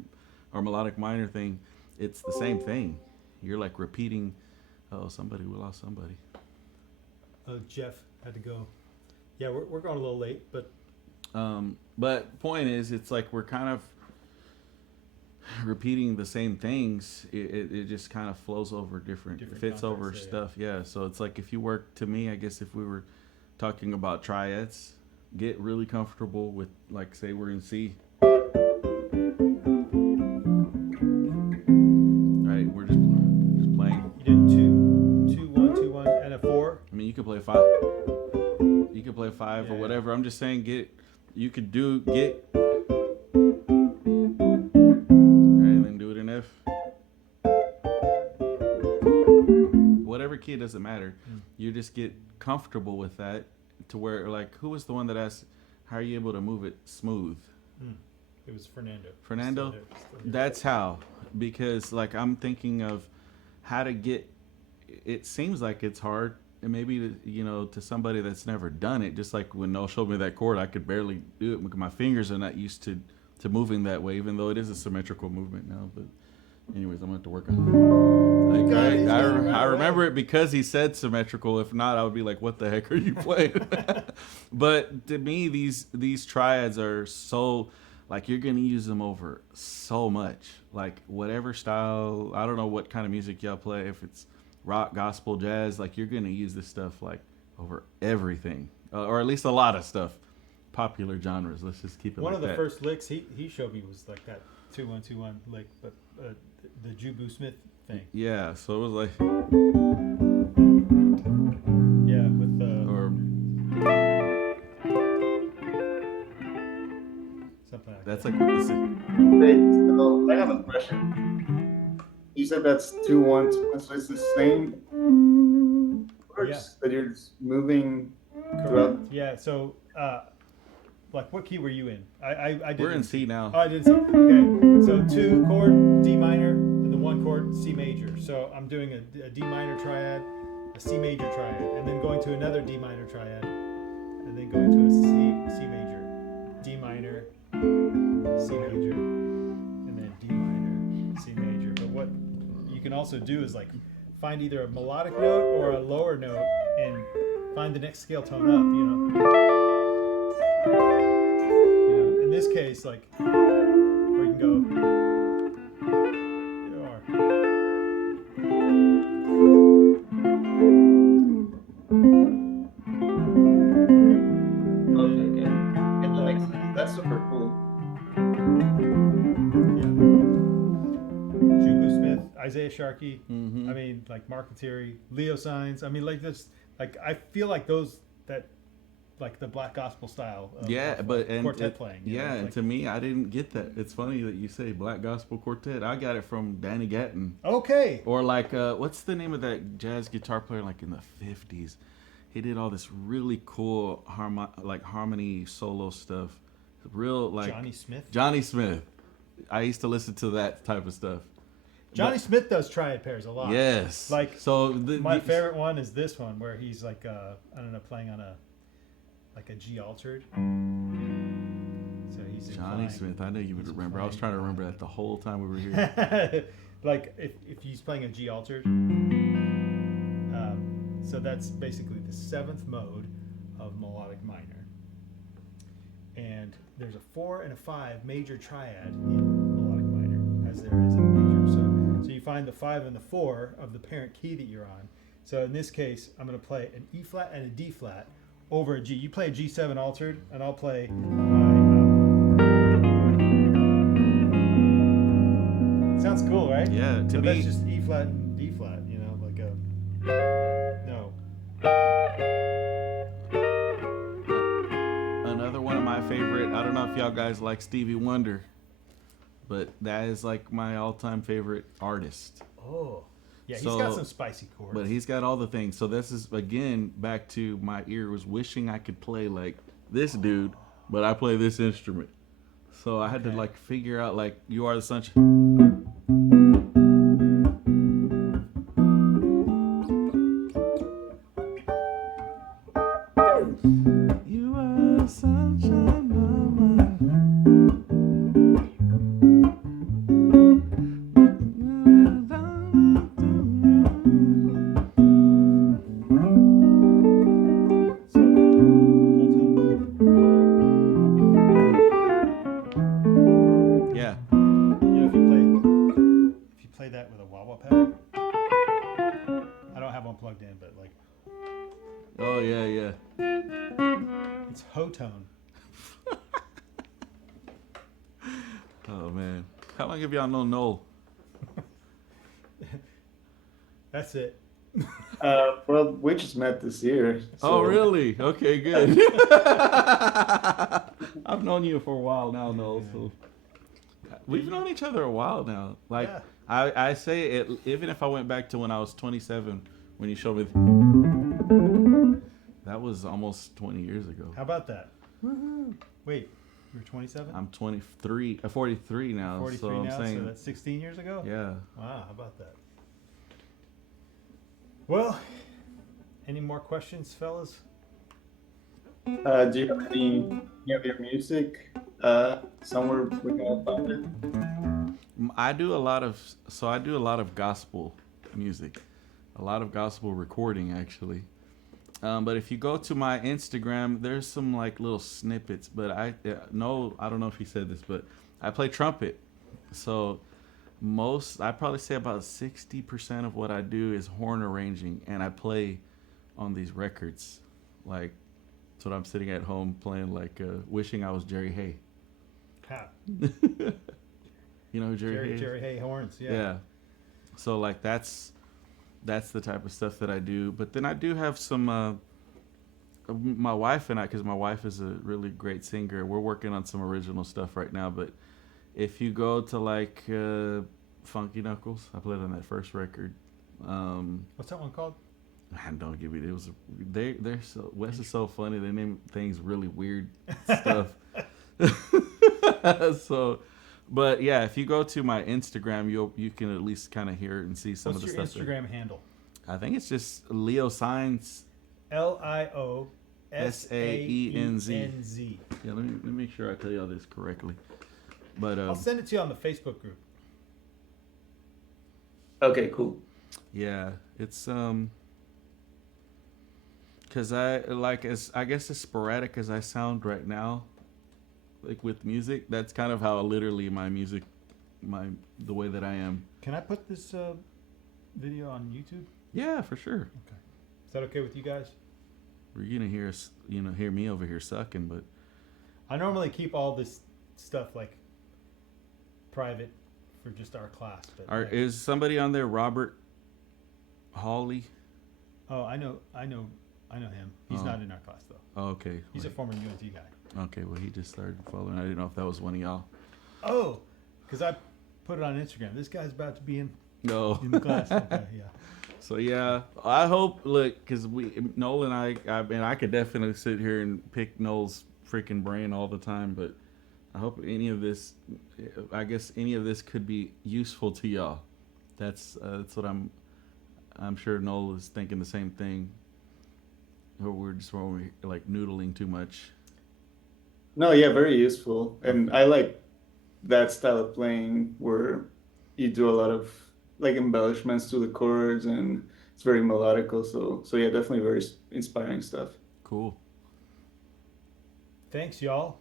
or melodic minor thing. It's the same thing. You're like repeating. Oh, we lost somebody. Jeff had to go. Yeah, we're going a little late, but. But point is, it's like we're kind of repeating the same things. It just kind of flows over different fits over contexts, yeah. stuff. Yeah. So it's like if you work, to me, I guess if we were talking about triads, get really comfortable with, like, say we're in C. Right. We're just playing. You did 2, 2, 1, 2, 1, and a 4. play 5 or Yeah. whatever. I'm just saying, you could get. Okay, then do it in F. Whatever key, it doesn't matter. You just get comfortable with that to where, like, who was the one that asked, how are you able to move it smooth? It was Fernando. Fernando? Still here. That's how. Because, like, I'm thinking of how to get, it seems like it's hard. And maybe, you know, to somebody that's never done it, just like when Noel showed me that chord, I could barely do it because my fingers are not used to moving that way, even though it is a symmetrical movement now. But anyways, I'm going to have to work on it. Like, I remember it because he said symmetrical. If not, I would be like, what the heck are you playing? But to me, these triads are so, like, you're going to use them over so much. Like, whatever style, I don't know what kind of music y'all play, if it's rock, gospel, jazz, like, you're going to use this stuff, like, over everything. Or at least a lot of stuff. Popular genres. Let's just keep it One like of the that. first licks he showed me was like that 2-1-2-1 lick, but the Jubu Smith thing. Yeah, so it was like, Yeah, with or something like that's that. like what this is. Wait, so I have a question. You said that's 2-1-2-1, so it's the same chords that you're just moving throughout. Yeah, so like what key were you in? I did. We're in C now. Oh, I didn't see. Okay, so 2 chord D minor, and the 1 chord C major. So I'm doing a D minor triad, a C major triad, and then going to another D minor triad, and then going to a C major, D minor, C major, and then D minor, C major. But what you can also do is like find either a melodic note or a lower note and find the next scale tone up, you know. In this case, like, or you can go, or, Okay. It makes sense. That's super cool. Jubu Smith, Isaiah Sharkey. Mm-hmm. I mean, like Mark Lettieri, Lio Saenz. I mean, like this. Like I feel like those that, like the black gospel style. Of, But like quartet playing. You know, Yeah, it's and like, to me, I didn't get that. It's funny that you say black gospel quartet. I got it from Danny Gatton. okay. Or like, what's the name of that jazz guitar player like in the 50s? He did all this really cool harmony solo stuff. Real like Johnny Smith. Johnny Smith. I used to listen to that type of stuff. Johnny Smith does triad pairs a lot. Yes. Like so my favorite one is this one where he's like I don't know, playing on a G altered. So he's Johnny inclined. Smith. I know you would He's remember. I was trying to remember that the whole time we were here. Like if he's playing a G altered. So that's basically the 7th mode of melodic minor. And there's a 4 and a 5 major triad in melodic minor, as there is in major. So you find the 5 and the 4 of the parent key that you're on. So in this case, I'm going to play an E flat and a D flat over a G. You play a G7 altered, and I'll play sounds cool, right? Yeah, to so me, that's just E flat and D flat, you know, like a no. Another one of my favorite. I don't know if y'all guys like Stevie Wonder, but that is like my all-time favorite artist. Oh. Yeah, he's So- got some spicy chords. But he's got all the things. So this is again back to my ear was wishing I could play like this dude, but I play this instrument. So I had to Okay. like figure out like You Are the Sunshine. You are the sunshine of So, whole tone. Yeah. You know, if you play that with a wah-wah pedal, I don't have one plugged in, but like Oh yeah, yeah. it's ho tone. Oh man. How long have y'all known Noel? That's it. Well, we just met this year, Oh, so really? Okay, good. I've known you for a while now, Noel. So we've known each other a while now. Like Yeah. I say it, even if I went back to when I was 27, when you showed me, that was almost 20 years ago. How about that? Woohoo! Wait, you were 27? I'm 23, 43 now. 43 so I'm now, saying, so that's 16 years ago? yeah. Wow, how about that? Well, any more questions, fellas? do you have any of your music somewhere we can find it? I do a lot of gospel music, a lot of gospel recording actually. But if you go to my Instagram, there's some like little snippets. But I don't know if he said this, but I play trumpet. So I probably say about 60% of what I do is horn arranging, and I play on these records. Like, so I'm sitting at home playing like wishing I was Jerry Hay. Ha. You know who Jerry Hay is? Jerry Hay horns, yeah. Yeah. So like that's the type of stuff that I do. But then I do have some. My wife and I, because my wife is a really great singer, we're working on some original stuff right now. But if you go to like Funky Knuckles, I played on that first record. What's that one called? Man, don't give me. It was they're so Wes is so funny. They name things really weird stuff. So. But yeah, if you go to my Instagram, you can at least kind of hear and see some What's of the your stuff. Instagram handle? I think it's just Lio Saenz. LIOSAENZ. Yeah, let me make sure I tell you all this correctly. But I'll send it to you on the Facebook group. Okay, cool. yeah, it's because I guess as sporadic as I sound right now, like with music, that's kind of how literally my music, the way that I am. Can I put this video on YouTube? Yeah, for sure. Okay. Is that okay with you guys? You're gonna hear me over here sucking, but I normally keep all this stuff like private for just our class. But is somebody on there? Robert Hawley? Oh, I know him. He's not in our class though. Oh, okay. He's a former UNT guy. Okay, well, he just started following. I didn't know if that was one of y'all. Oh, because I put it on Instagram. This guy's about to be in No. the class. Okay, yeah. So yeah, I hope because Noel and I mean, I could definitely sit here and pick Noel's freaking brain all the time, but I hope any of this could be useful to y'all. That's what I'm sure Noel is thinking the same thing. Or we're like noodling too much. No, yeah, very useful. And I like that style of playing where you do a lot of like embellishments to the chords and it's very melodical. So yeah, definitely very inspiring stuff. Cool. Thanks, y'all.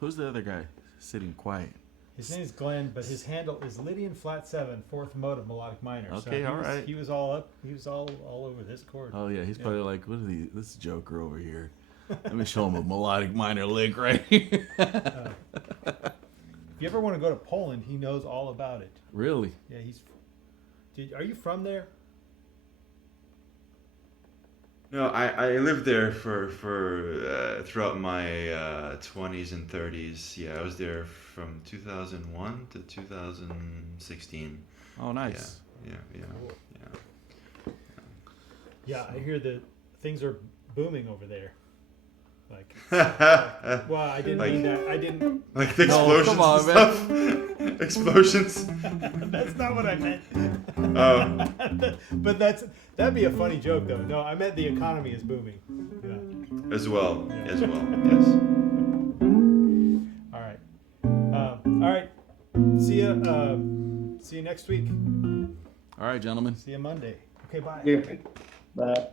Who's the other guy sitting quiet? His name is Glenn, but his handle is Lydian Flat 7, fourth mode of melodic minor. Okay, so all right. He was all up. He was all over this chord. Oh yeah, he's probably like, what is this joker over here? Let me show him a melodic minor lick right here. If you ever want to go to Poland, he knows all about it. Really? Yeah, are you from there? No, I lived there for throughout my 20s and 30s. Yeah, I was there from 2001 to 2016. Oh, nice. Yeah. Cool. Yeah, I hear that things are booming over there. Like, well, I didn't mean that. I didn't. Like the No, explosions come on, and stuff. Explosions. That's not what I meant. Oh. But that'd be a funny joke, though. No, I meant the economy is booming. Yeah. As well. Yeah. As well. Yes. All right. All right. See you next week. All right, gentlemen. See you Monday. Okay, bye. Yeah. Bye.